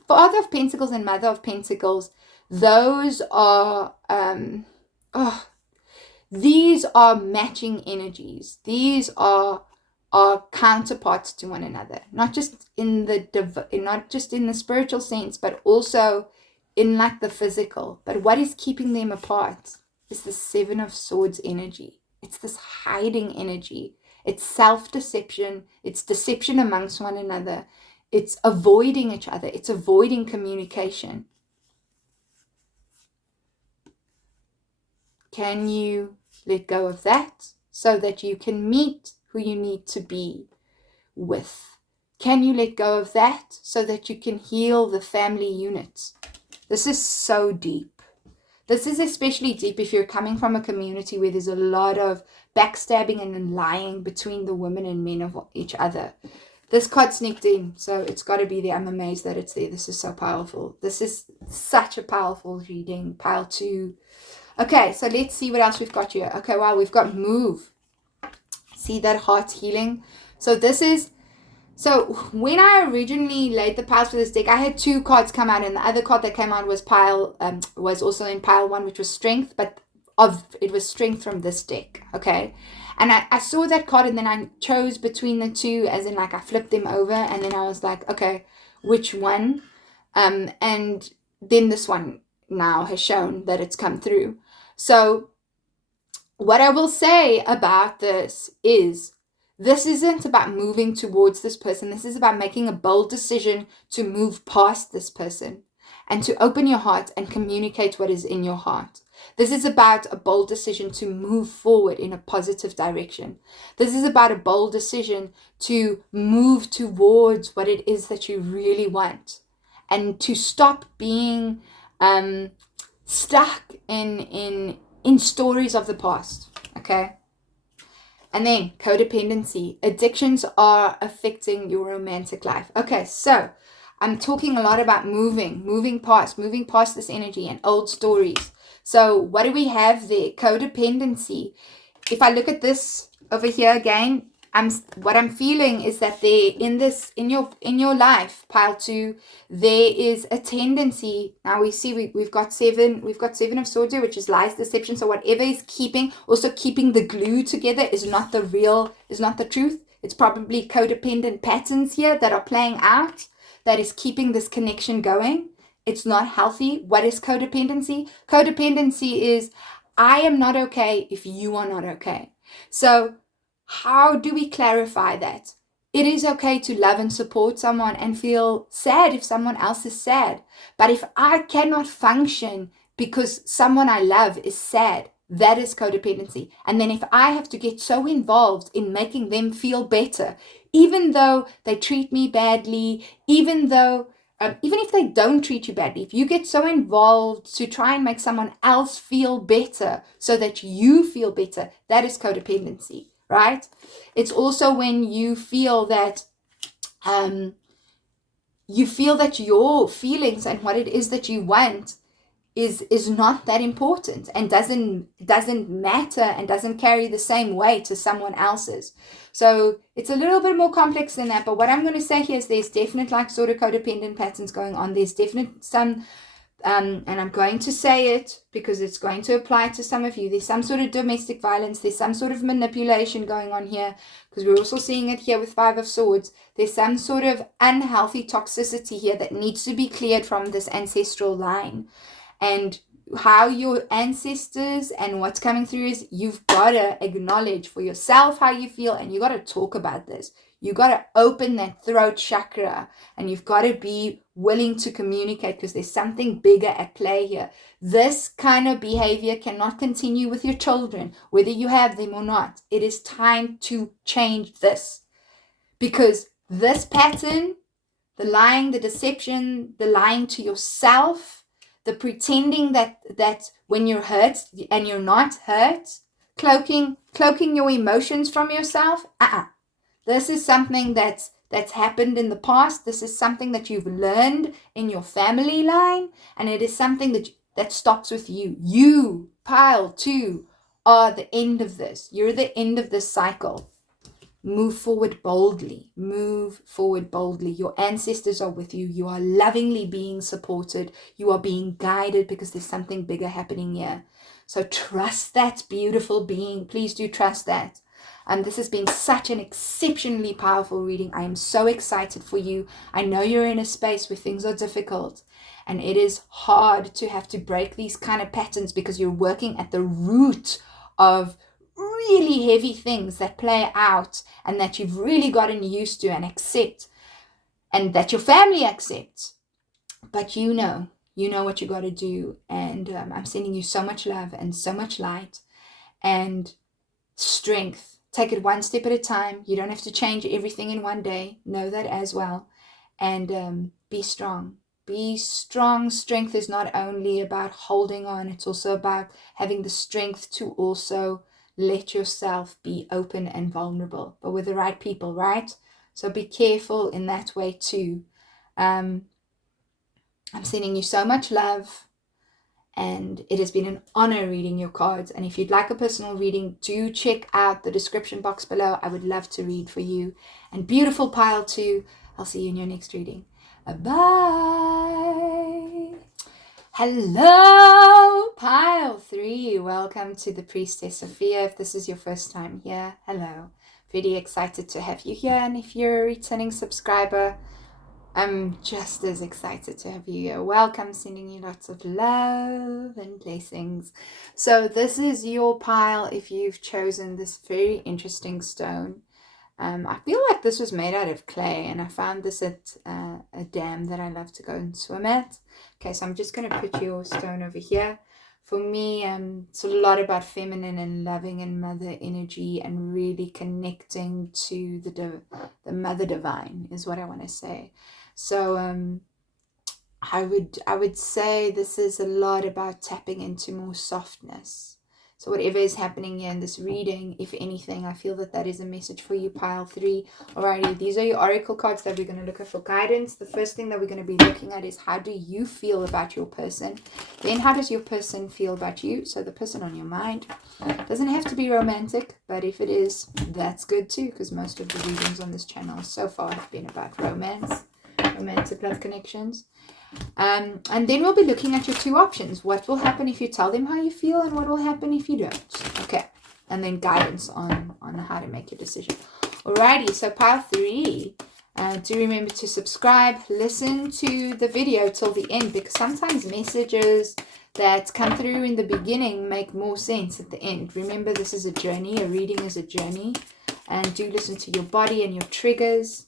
Father of Pentacles and Mother of Pentacles. Those are these are matching energies. These are counterparts to one another, not just in the spiritual sense, but also in like the physical. But what is keeping them apart is the Seven of Swords energy. It's this hiding energy. It's self-deception. It's deception amongst one another. It's avoiding each other. It's avoiding communication. Can you let go of that so that you can meet who you need to be with? Can you let go of that so that you can heal the family unit? This is so deep. This is especially deep if you're coming from a community where there's a lot of backstabbing and lying between the women and men of each other. This card sneaked in, so it's got to be there. I'm amazed that it's there. This is so powerful. This is such a powerful reading. Pile 2. Okay, so let's see what else we've got here. Okay, wow, we've got move. See that heart healing? So when I originally laid the piles for this deck, I had 2 cards come out, and the other card that came out was was also in pile 1, which was strength, but it was strength from this deck. Okay, and I saw that card, and then I chose between the 2, as in like I flipped them over, and then I was like, okay, which one? And then this one now has shown that it's come through. So what I will say about this is, this isn't about moving towards this person. This is about making a bold decision to move past this person and to open your heart and communicate what is in your heart. This is about a bold decision to move forward in a positive direction. This is about a bold decision to move towards what it is that you really want, and to stop being stuck in stories of the past. Okay. And then codependency. Addictions are affecting your romantic life. Okay, so I'm talking a lot about moving past this energy and old stories. So what do we have there? Codependency. If I look at this over here again, what I'm feeling is that there in your life, pile 2, there is a tendency. Now we see we've got 7 of Swords here, which is lies, deception. So whatever is keeping the glue together is not the truth. It's probably codependent patterns here that are playing out, that is keeping this connection going. It's not healthy. What is codependency? Codependency is, I am not okay if you are not okay. So how do we clarify that? It is okay to love and support someone and feel sad if someone else is sad. But if I cannot function because someone I love is sad, that is codependency. And then if I have to get so involved in making them feel better, even though they treat me badly, even if they don't treat you badly, if you get so involved to try and make someone else feel better so that you feel better, that is codependency. Right? It's also when you feel that you feel that your feelings and what it is that you want is not that important and doesn't matter and doesn't carry the same weight to someone else's. So it's a little bit more complex than that. But what I'm going to say here is there's definite like sort of codependent patterns going on. There's definite some and I'm going to say it because it's going to apply to some of you. There's some sort of domestic violence. There's some sort of manipulation going on here, because we're also seeing it here with Five of Swords. There's some sort of unhealthy toxicity here that needs to be cleared from this ancestral line. And how your ancestors and what's coming through is you've got to acknowledge for yourself how you feel, and you got to talk about this. You got to open that throat chakra, and you've got to be willing to communicate, because there's something bigger at play here. This kind of behavior cannot continue with your children, whether you have them or not. It is time to change this, because this pattern, the lying, the deception, the lying to yourself, the pretending that when you're hurt and you're not hurt, cloaking your emotions from yourself, This is something that's happened in the past. This is something that you've learned in your family line, and it is something that stops with you. You, pile 2, are the end of this. You're the end of this cycle. Move forward boldly. Move forward boldly. Your ancestors are with you. You are lovingly being supported. You are being guided, because there's something bigger happening here. So trust that beautiful being. Please do trust that. This has been such an exceptionally powerful reading. I am so excited for you. I know you're in a space where things are difficult, and it is hard to have to break these kind of patterns, because you're working at the root of really heavy things that play out and that you've really gotten used to and accept, and that your family accepts. But you know what you got to do. And I'm sending you so much love and so much light and strength. Take it one step at a time. You don't have to change everything in one day. Know that as well. And be strong. Be strong. Strength is not only about holding on. It's also about having the strength to also let yourself be open and vulnerable, but with the right people, right? So be careful in that way too. I'm sending you so much love. And it has been an honor reading your cards. And if you'd like a personal reading, do check out the description box below. I would love to read for you. And beautiful pile 2, I'll see you in your next reading. Bye. Hello, pile 3. Welcome to the Priestess Sophia. If this is your first time here, hello. Really excited to have you here. And if you're a returning subscriber, I'm just as excited to have you here. Welcome, sending you lots of love and blessings. So this is your pile if you've chosen this very interesting stone. I feel like this was made out of clay, and I found this at a dam that I love to go and swim at. Okay, so I'm just going to put your stone over here. For me, it's a lot about feminine and loving and mother energy, and really connecting to the mother divine is what I want to say. So I would say this is a lot about tapping into more softness. So whatever is happening here in this reading, if anything, I feel that is a message for you, pile 3. Alrighty, these are your oracle cards that we're going to look at for guidance. The first thing that we're going to be looking at is, how do you feel about your person? Then how does your person feel about you? So the person on your mind. Doesn't have to be romantic, but if it is, that's good too, because most of the readings on this channel so far have been about romance. Romantic love connections. And then we'll be looking at your 2 options. What will happen if you tell them how you feel, and what will happen if you don't? Okay. And then guidance on how to make your decision. Alrighty, so pile 3. Do remember to subscribe. Listen to the video till the end, because sometimes messages that come through in the beginning make more sense at the end. Remember, this is a journey. A reading is a journey. And do listen to your body and your triggers.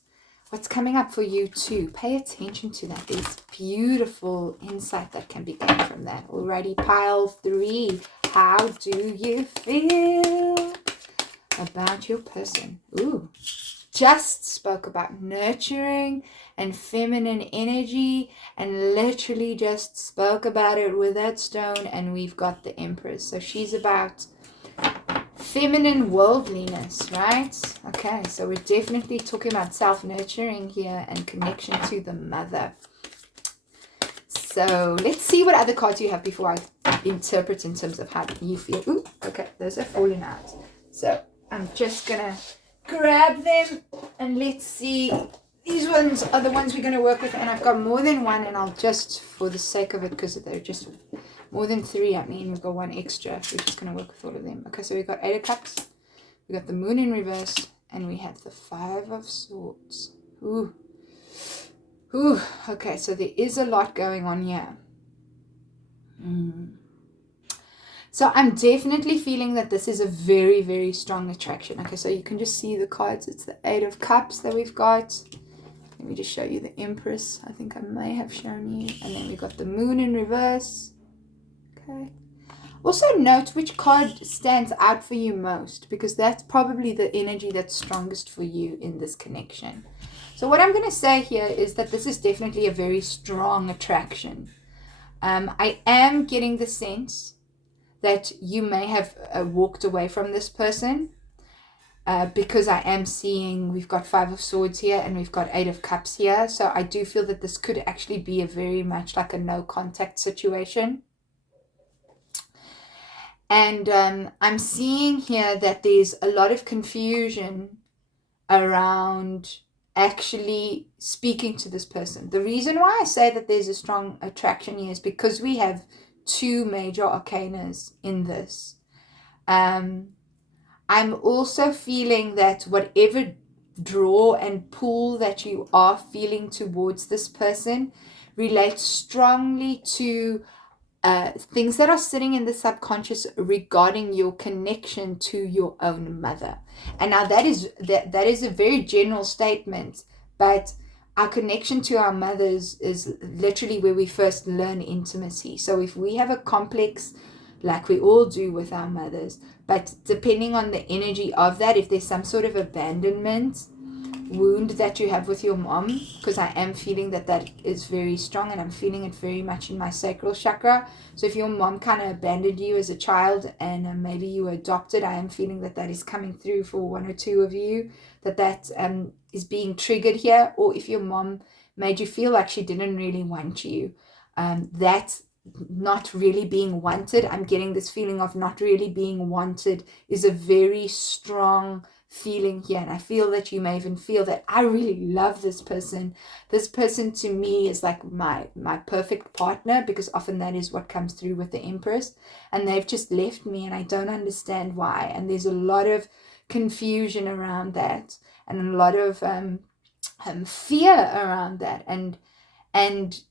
What's coming up for you too. Pay attention to that. There's beautiful insight that can be gained from that. Alrighty, pile 3. How do you feel about your person? Ooh, just spoke about nurturing and feminine energy, and literally just spoke about it with that stone, and we've got the Empress. So she's about feminine worldliness, right? Okay, so we're definitely talking about self-nurturing here and connection to the mother. So let's see what other cards you have before I interpret in terms of how you feel. Ooh, okay, those are falling out. So I'm just gonna grab them and let's see. These ones are the ones we're going to work with, and I've got more than one, and I'll just, for the sake of it, because they're just more than three, I mean, we've got one extra. We're just going to work with all of them. Okay, so we've got 8 of Cups, we got the Moon in reverse, and we have the 5 of Swords. Ooh. Ooh. Okay, so there is a lot going on here. So I'm definitely feeling that this is a very, very strong attraction. Okay, so you can just see the cards. It's the 8 of Cups that we've got. Let me just show you the Empress. I think I may have shown you. And then we've got the Moon in reverse. Okay. Also note which card stands out for you most, because that's probably the energy that's strongest for you in this connection. So what I'm going to say here is that this is definitely a very strong attraction. I am getting the sense that you may have walked away from this person. Because I am seeing we've got 5 of Swords here and we've got 8 of Cups here. So I do feel that this could actually be a very much like a no contact situation. And I'm seeing here that there's a lot of confusion around actually speaking to this person. The reason why I say that there's a strong attraction here is because we have 2 major arcanas in this. I'm also feeling that whatever draw and pull that you are feeling towards this person relates strongly to things that are sitting in the subconscious regarding your connection to your own mother. And now that is a very general statement, but our connection to our mothers is literally where we first learn intimacy. So if we have a complex, like we all do with our mothers, but depending on the energy of that, if there's some sort of abandonment wound that you have with your mom, because I am feeling that is very strong, and I'm feeling it very much in my sacral chakra. So if your mom kind of abandoned you as a child and maybe you were adopted, I am feeling that is coming through for 1 or 2 of you, that is being triggered here. Or if your mom made you feel like she didn't really want you, that's not really being wanted. I'm getting this feeling of not really being wanted is a very strong feeling here, and I feel that you may even feel that I really love this person. This person to me is like my perfect partner, because often that is what comes through with the Empress, and they've just left me and I don't understand why. And there's a lot of confusion around that, and a lot of fear around that. And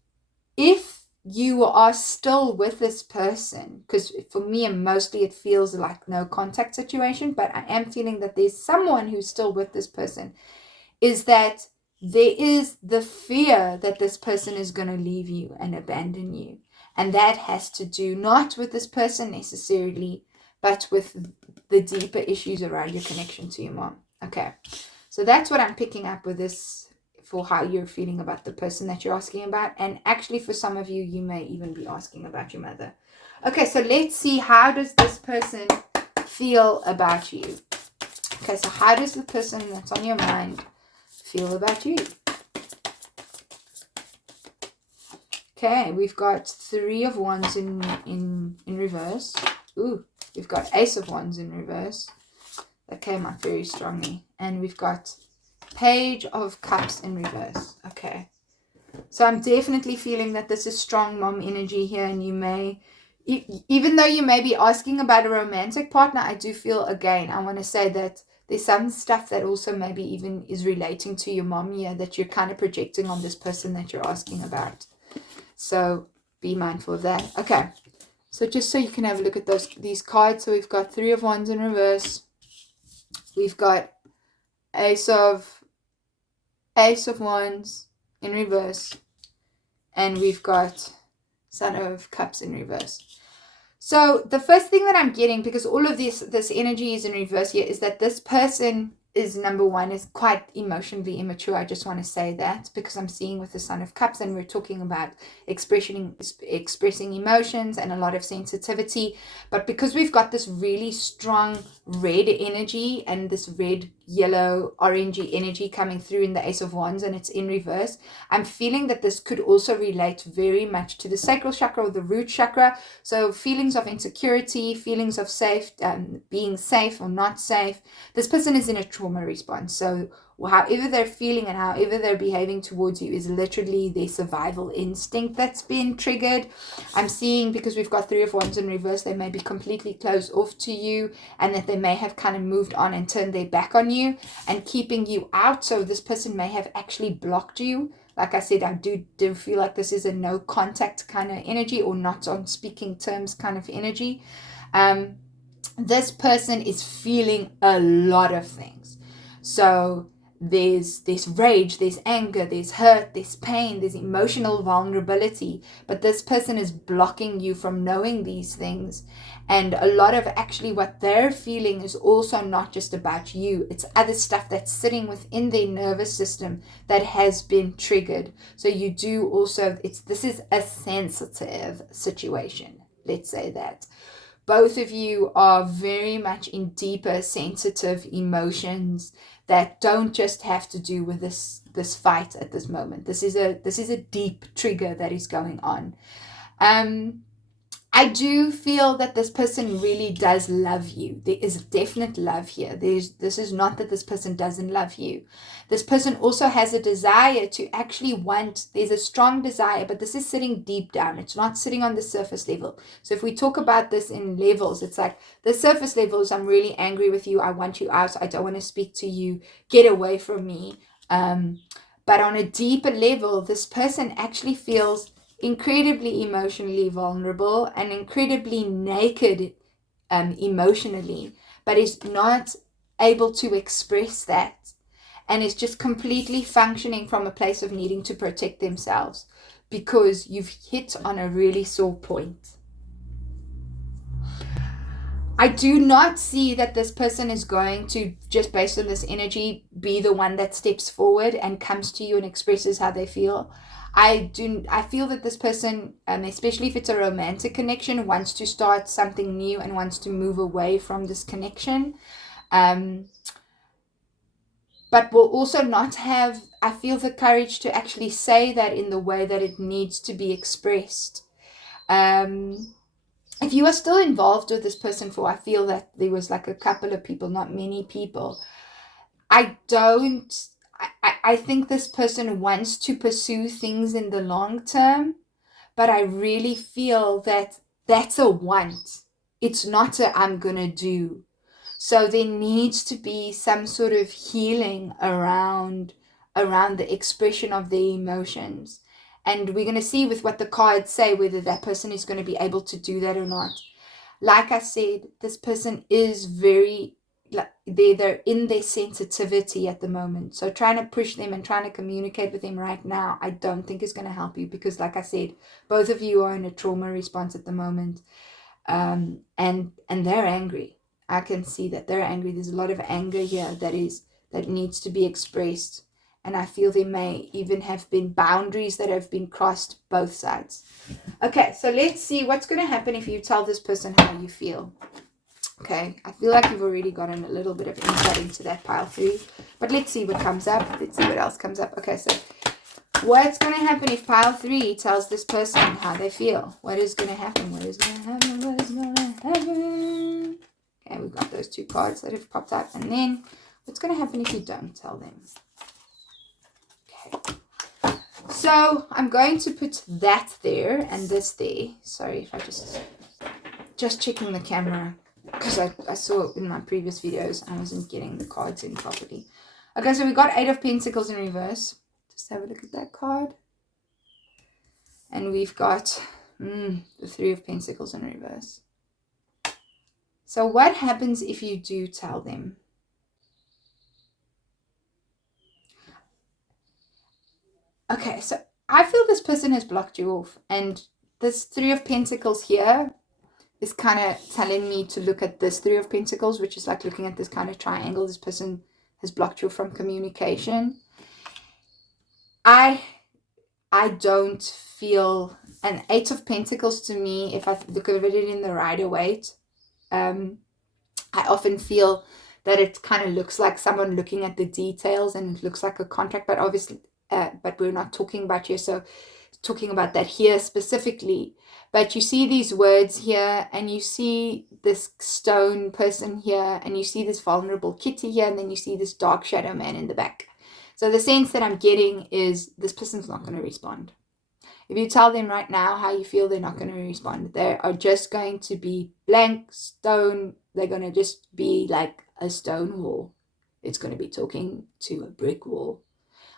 if you are still with this person, because for me and mostly it feels like no contact situation, but I am feeling that there's someone who's still with this person, is that there is the fear that this person is going to leave you and abandon you. And that has to do not with this person necessarily, but with the deeper issues around your connection to your mom. Okay, so that's what I'm picking up with this, for how you're feeling about the person that you're asking about. And actually for some of you, you may even be asking about your mother. Okay, so let's see, how does this person feel about you? Okay, so how does the person that's on your mind feel about you? Okay, we've got 3 of Wands in reverse. Ooh, we've got Ace of Wands in reverse. That came out very strongly. And we've got Page of Cups in reverse. Okay, so I'm definitely feeling that this is strong mom energy here, and you may, even though you may be asking about a romantic partner, I do feel, again, I want to say that there's some stuff that also maybe even is relating to your mom here that you're kind of projecting on this person that you're asking about. So be mindful of that. Okay, so just so you can have a look at these cards. So we've got 3 of Wands in reverse. We've got Ace of Wands in reverse, and we've got Son of Cups in reverse. So the first thing that I'm getting, because all of this energy is in reverse here, is that this person number one, is quite emotionally immature. I just want to say that, because I'm seeing with the Son of Cups, and we're talking about expressing emotions and a lot of sensitivity. But because we've got this really strong red energy and this red, yellow, orangey energy coming through in the Ace of Wands, and it's in reverse, I'm feeling that this could also relate very much to the sacral chakra or the root chakra. So feelings of insecurity, feelings of being safe or not safe. This person is in a trauma response. So however they're feeling and however they're behaving towards you is literally their survival instinct that's been triggered. I'm seeing, because we've got Three of Wands in reverse, they may be completely closed off to you, and that they may have kind of moved on and turned their back on you and keeping you out. So this person may have actually blocked you. Like I said, I do feel like this is a no contact kind of energy, or not on speaking terms kind of energy. This person is feeling a lot of things. So there's rage, there's anger, there's hurt, there's pain, there's emotional vulnerability. But this person is blocking you from knowing these things. And a lot of actually what they're feeling is also not just about you. It's other stuff that's sitting within their nervous system that has been triggered. So you do also, this is a sensitive situation. Let's say that. Both of you are very much in deeper, sensitive emotions that don't just have to do with this fight at this moment. This is a deep trigger that is going on. I do feel that this person really does love you. There is definite love here. This is not that this person doesn't love you. This person also has a desire to actually there's a strong desire, but this is sitting deep down. It's not sitting on the surface level. So if we talk about this in levels, it's like the surface level is, I'm really angry with you. I want you out. I don't want to speak to you. Get away from me. But on a deeper level, this person actually feels incredibly emotionally vulnerable and incredibly naked emotionally, but is not able to express that, and is just completely functioning from a place of needing to protect themselves, because you've hit on a really sore point. I do not see that this person is going to, just based on this energy, be the one that steps forward and comes to you and expresses how they feel. I feel that this person, especially if it's a romantic connection, wants to start something new and wants to move away from this connection. But will also not have, I feel, the courage to actually say that in the way that it needs to be expressed. If you are still involved with this person I feel that there was like a couple of people, not many people. I think this person wants to pursue things in the long term, but I really feel that that's a want. It's not a I'm gonna do. So there needs to be some sort of healing around the expression of their emotions. And we're going to see with what the cards say whether that person is going to be able to do that or not. Like I said, this person is very, they're in their sensitivity at the moment. So trying to push them and trying to communicate with them right now, I don't think is going to help you, because like I said, both of you are in a trauma response at the moment. And they're angry. I can see that they're angry. There's a lot of anger here that needs to be expressed. And I feel there may even have been boundaries that have been crossed both sides. Okay, so let's see what's going to happen if you tell this person how you feel. Okay, I feel like you've already gotten a little bit of insight into that pile 3. But let's see what comes up. Let's see what else comes up. Okay, so what's going to happen if pile 3 tells this person how they feel? What is going to happen? What is going to happen? What is going to happen? Okay, we've got those 2 cards that have popped up. And then what's going to happen if you don't tell them? Okay. So I'm going to put that there and this there. Sorry if I just checking the camera, because I saw in my previous videos I wasn't getting the cards in properly. Okay, so we got 8 of Pentacles in reverse. Just have a look at that card. And we've got the 3 of Pentacles in reverse. So what happens if you do tell them? Okay, so I feel this person has blocked you off. And this 3 of Pentacles here is kind of telling me to look at this 3 of Pentacles, which is like looking at this kind of triangle. This person has blocked you from communication. I don't feel an Eight of Pentacles to me, if I look at it in the Rider-Waite, I often feel that it kind of looks like someone looking at the details, and it looks like a contract, but obviously, but we're not talking about here, so talking about that here specifically. But you see these words here, and you see this stone person here, and you see this vulnerable kitty here, and then you see this dark shadow man in the back. So the sense that I'm getting is this person's not going to respond. If you tell them right now how you feel, they're not going to respond. They are just going to be blank stone. They're going to just be like a stone wall. It's going to be talking to a brick wall.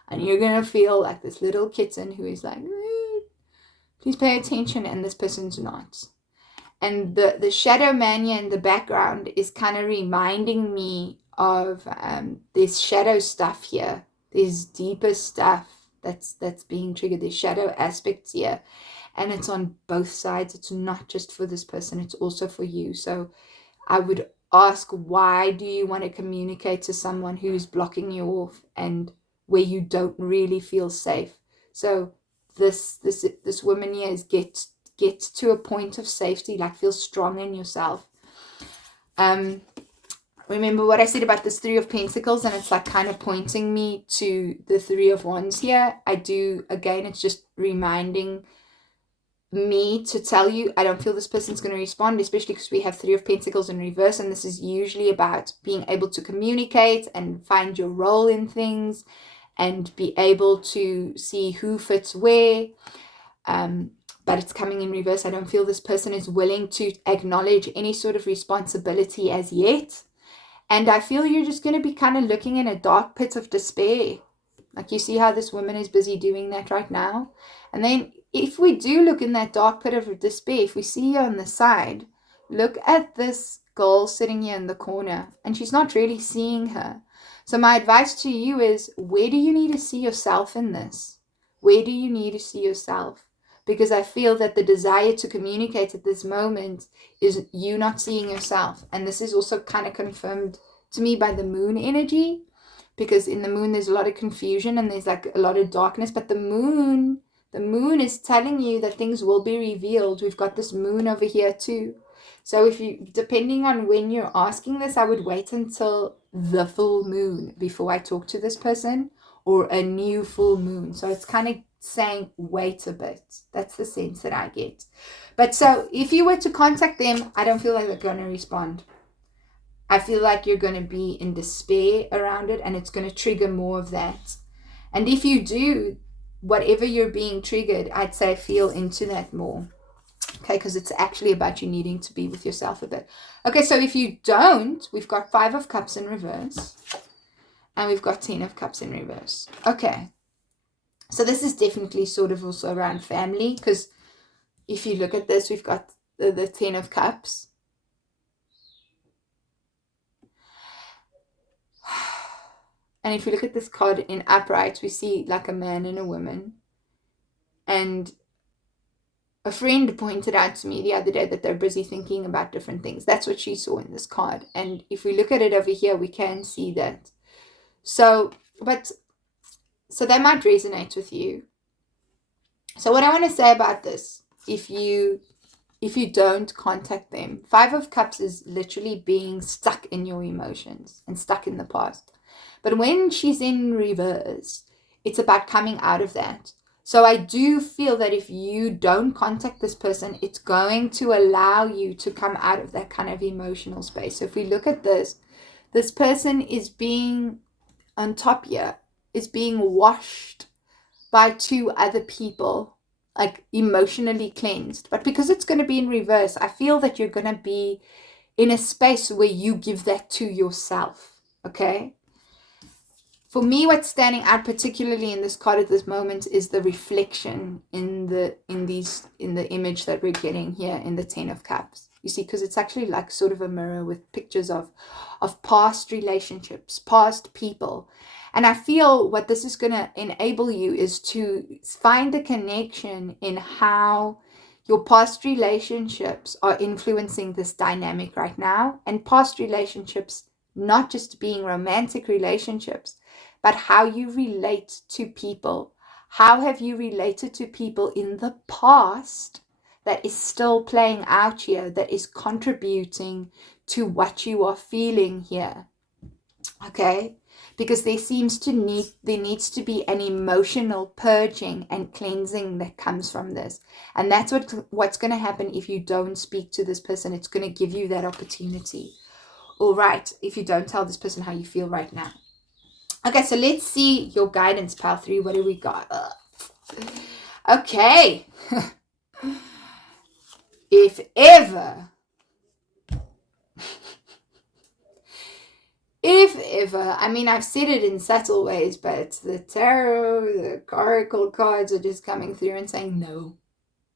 And you're going to feel like this little kitten who is like, please pay attention, and this person's not. And the shadow man here in the background is kind of reminding me of this shadow stuff here. There's deeper stuff that's being triggered. There's shadow aspects here, and it's on both sides. It's not just for this person, it's also for you. So I would ask, why do you want to communicate to someone who's blocking you off and where you don't really feel safe? So this woman here is get to a point of safety, like feel strong in yourself. Remember what I said about this Three of Pentacles, and it's like kind of pointing me to the Three of Wands here. Again, it's just reminding me to tell you, I don't feel this person's going to respond, especially because we have Three of Pentacles in reverse, and this is usually about being able to communicate and find your role in things and be able to see who fits where. But it's coming in reverse. I don't feel this person is willing to acknowledge any sort of responsibility as yet. And I feel you're just going to be kind of looking in a dark pit of despair. Like, you see how this woman is busy doing that right now? And then if we do look in that dark pit of despair, if we see her on the side, look at this girl sitting here in the corner, and she's not really seeing her. So my advice to you is, where do you need to see yourself in this? Where do you need to see yourself? Because I feel that the desire to communicate at this moment is you not seeing yourself. And this is also kind of confirmed to me by the moon energy, because in the moon there's a lot of confusion and there's like a lot of darkness, but the moon is telling you that things will be revealed. We've got this moon over here too. So if you, depending on when you're asking this, I would wait until the full moon before I talk to this person, or a new full moon. So it's kind of saying wait a bit. That's the sense that I get. But so if you were to contact them, I don't feel like they're going to respond. I feel like you're going to be in despair around it, and it's going to trigger more of that. And if you do, whatever you're being triggered, I'd say feel into that more. Okay, because it's actually about you needing to be with yourself a bit. Okay, so if you don't, we've got Five of Cups in reverse, and we've got 10 of Cups in reverse. Okay. So this is definitely sort of also around family, because if you look at this, we've got the 10 of Cups. And if you look at this card in upright, we see like a man and a woman. And a friend pointed out to me the other day that they're busy thinking about different things. That's what she saw in this card. And if we look at it over here, we can see that. So they might resonate with you. So what I want to say about this, if you don't contact them, Five of Cups is literally being stuck in your emotions and stuck in the past. But when she's in reverse, it's about coming out of that. So I do feel that if you don't contact this person, it's going to allow you to come out of that kind of emotional space. So if we look at this person is being on top here, is being washed by two other people, like emotionally cleansed. But because it's going to be in reverse, I feel that you're going to be in a space where you give that to yourself. Okay? For me, what's standing out particularly in this card at this moment is the reflection in the image that we're getting here in the 10 of Cups. You see, because it's actually like sort of a mirror with pictures of past relationships, past people. And I feel what this is going to enable you is to find a connection in how your past relationships are influencing this dynamic right now. And past relationships not just being romantic relationships, but how you relate to people. How have you related to people in the past that is still playing out here, that is contributing to what you are feeling here? Okay, because there needs to be an emotional purging and cleansing that comes from this, and that's what's going to happen if you don't speak to this person. It's going to give you that opportunity. All right, if you don't tell this person how you feel right now. Okay, so let's see your guidance, pile 3. What do we got? Okay. If ever I mean, I've said it in subtle ways, but the tarot, the oracle cards are just coming through and saying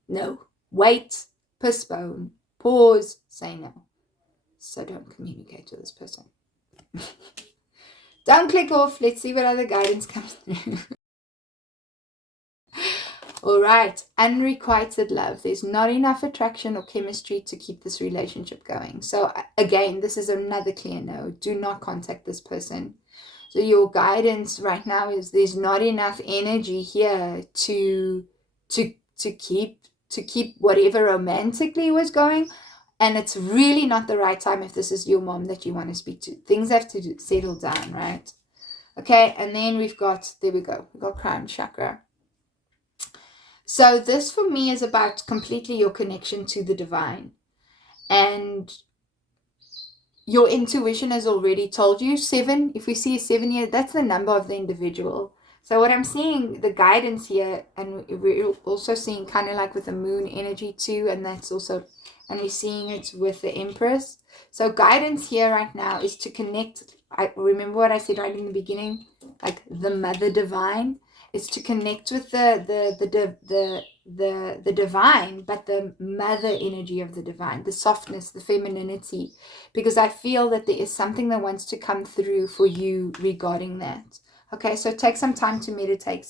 no, wait, postpone, pause, say no. So don't communicate to this person. Don't click off. Let's see what other guidance comes through. All right, unrequited love. There's not enough attraction or chemistry to keep this relationship going. So again, this is another clear no. Do not contact this person. So your guidance right now is there's not enough energy here to keep whatever romantically was going, and it's really not the right time if this is your mom that you want to speak to. Things have to settle down, right? Okay, and then we've got, there we go, we've got crown chakra. So this for me is about completely your connection to the divine. And your intuition has already told you 7. If we see a 7 here, that's the number of the individual. So what I'm seeing, the guidance here, and we're also seeing kind of like with the moon energy too, and that's also, and we're seeing it with the Empress. So guidance here right now is to connect. I remember what I said right in the beginning, like the mother divine. Is to connect with the divine, but the mother energy of the divine, the softness, the femininity, because I feel that there is something that wants to come through for you regarding that. Okay, so take some time to meditate.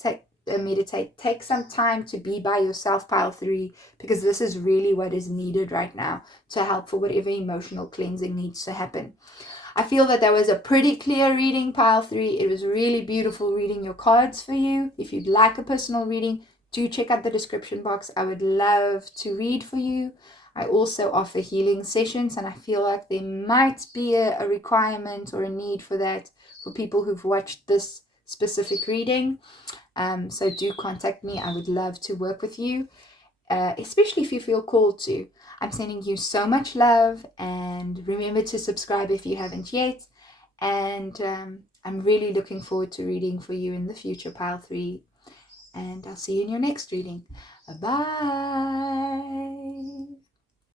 Take some time to be by yourself, pile 3, because this is really what is needed right now to help for whatever emotional cleansing needs to happen. I feel that was a pretty clear reading, pile 3. It was really beautiful reading your cards for you. If you'd like a personal reading, do check out the description box. I would love to read for you. I also offer healing sessions, and I feel like there might be a requirement or a need for that for people who've watched this specific reading. So do contact me. I would love to work with you, especially if you feel called to. I'm sending you so much love, and remember to subscribe if you haven't yet. And I'm really looking forward to reading for you in the future, pile 3. And I'll see you in your next reading. Bye.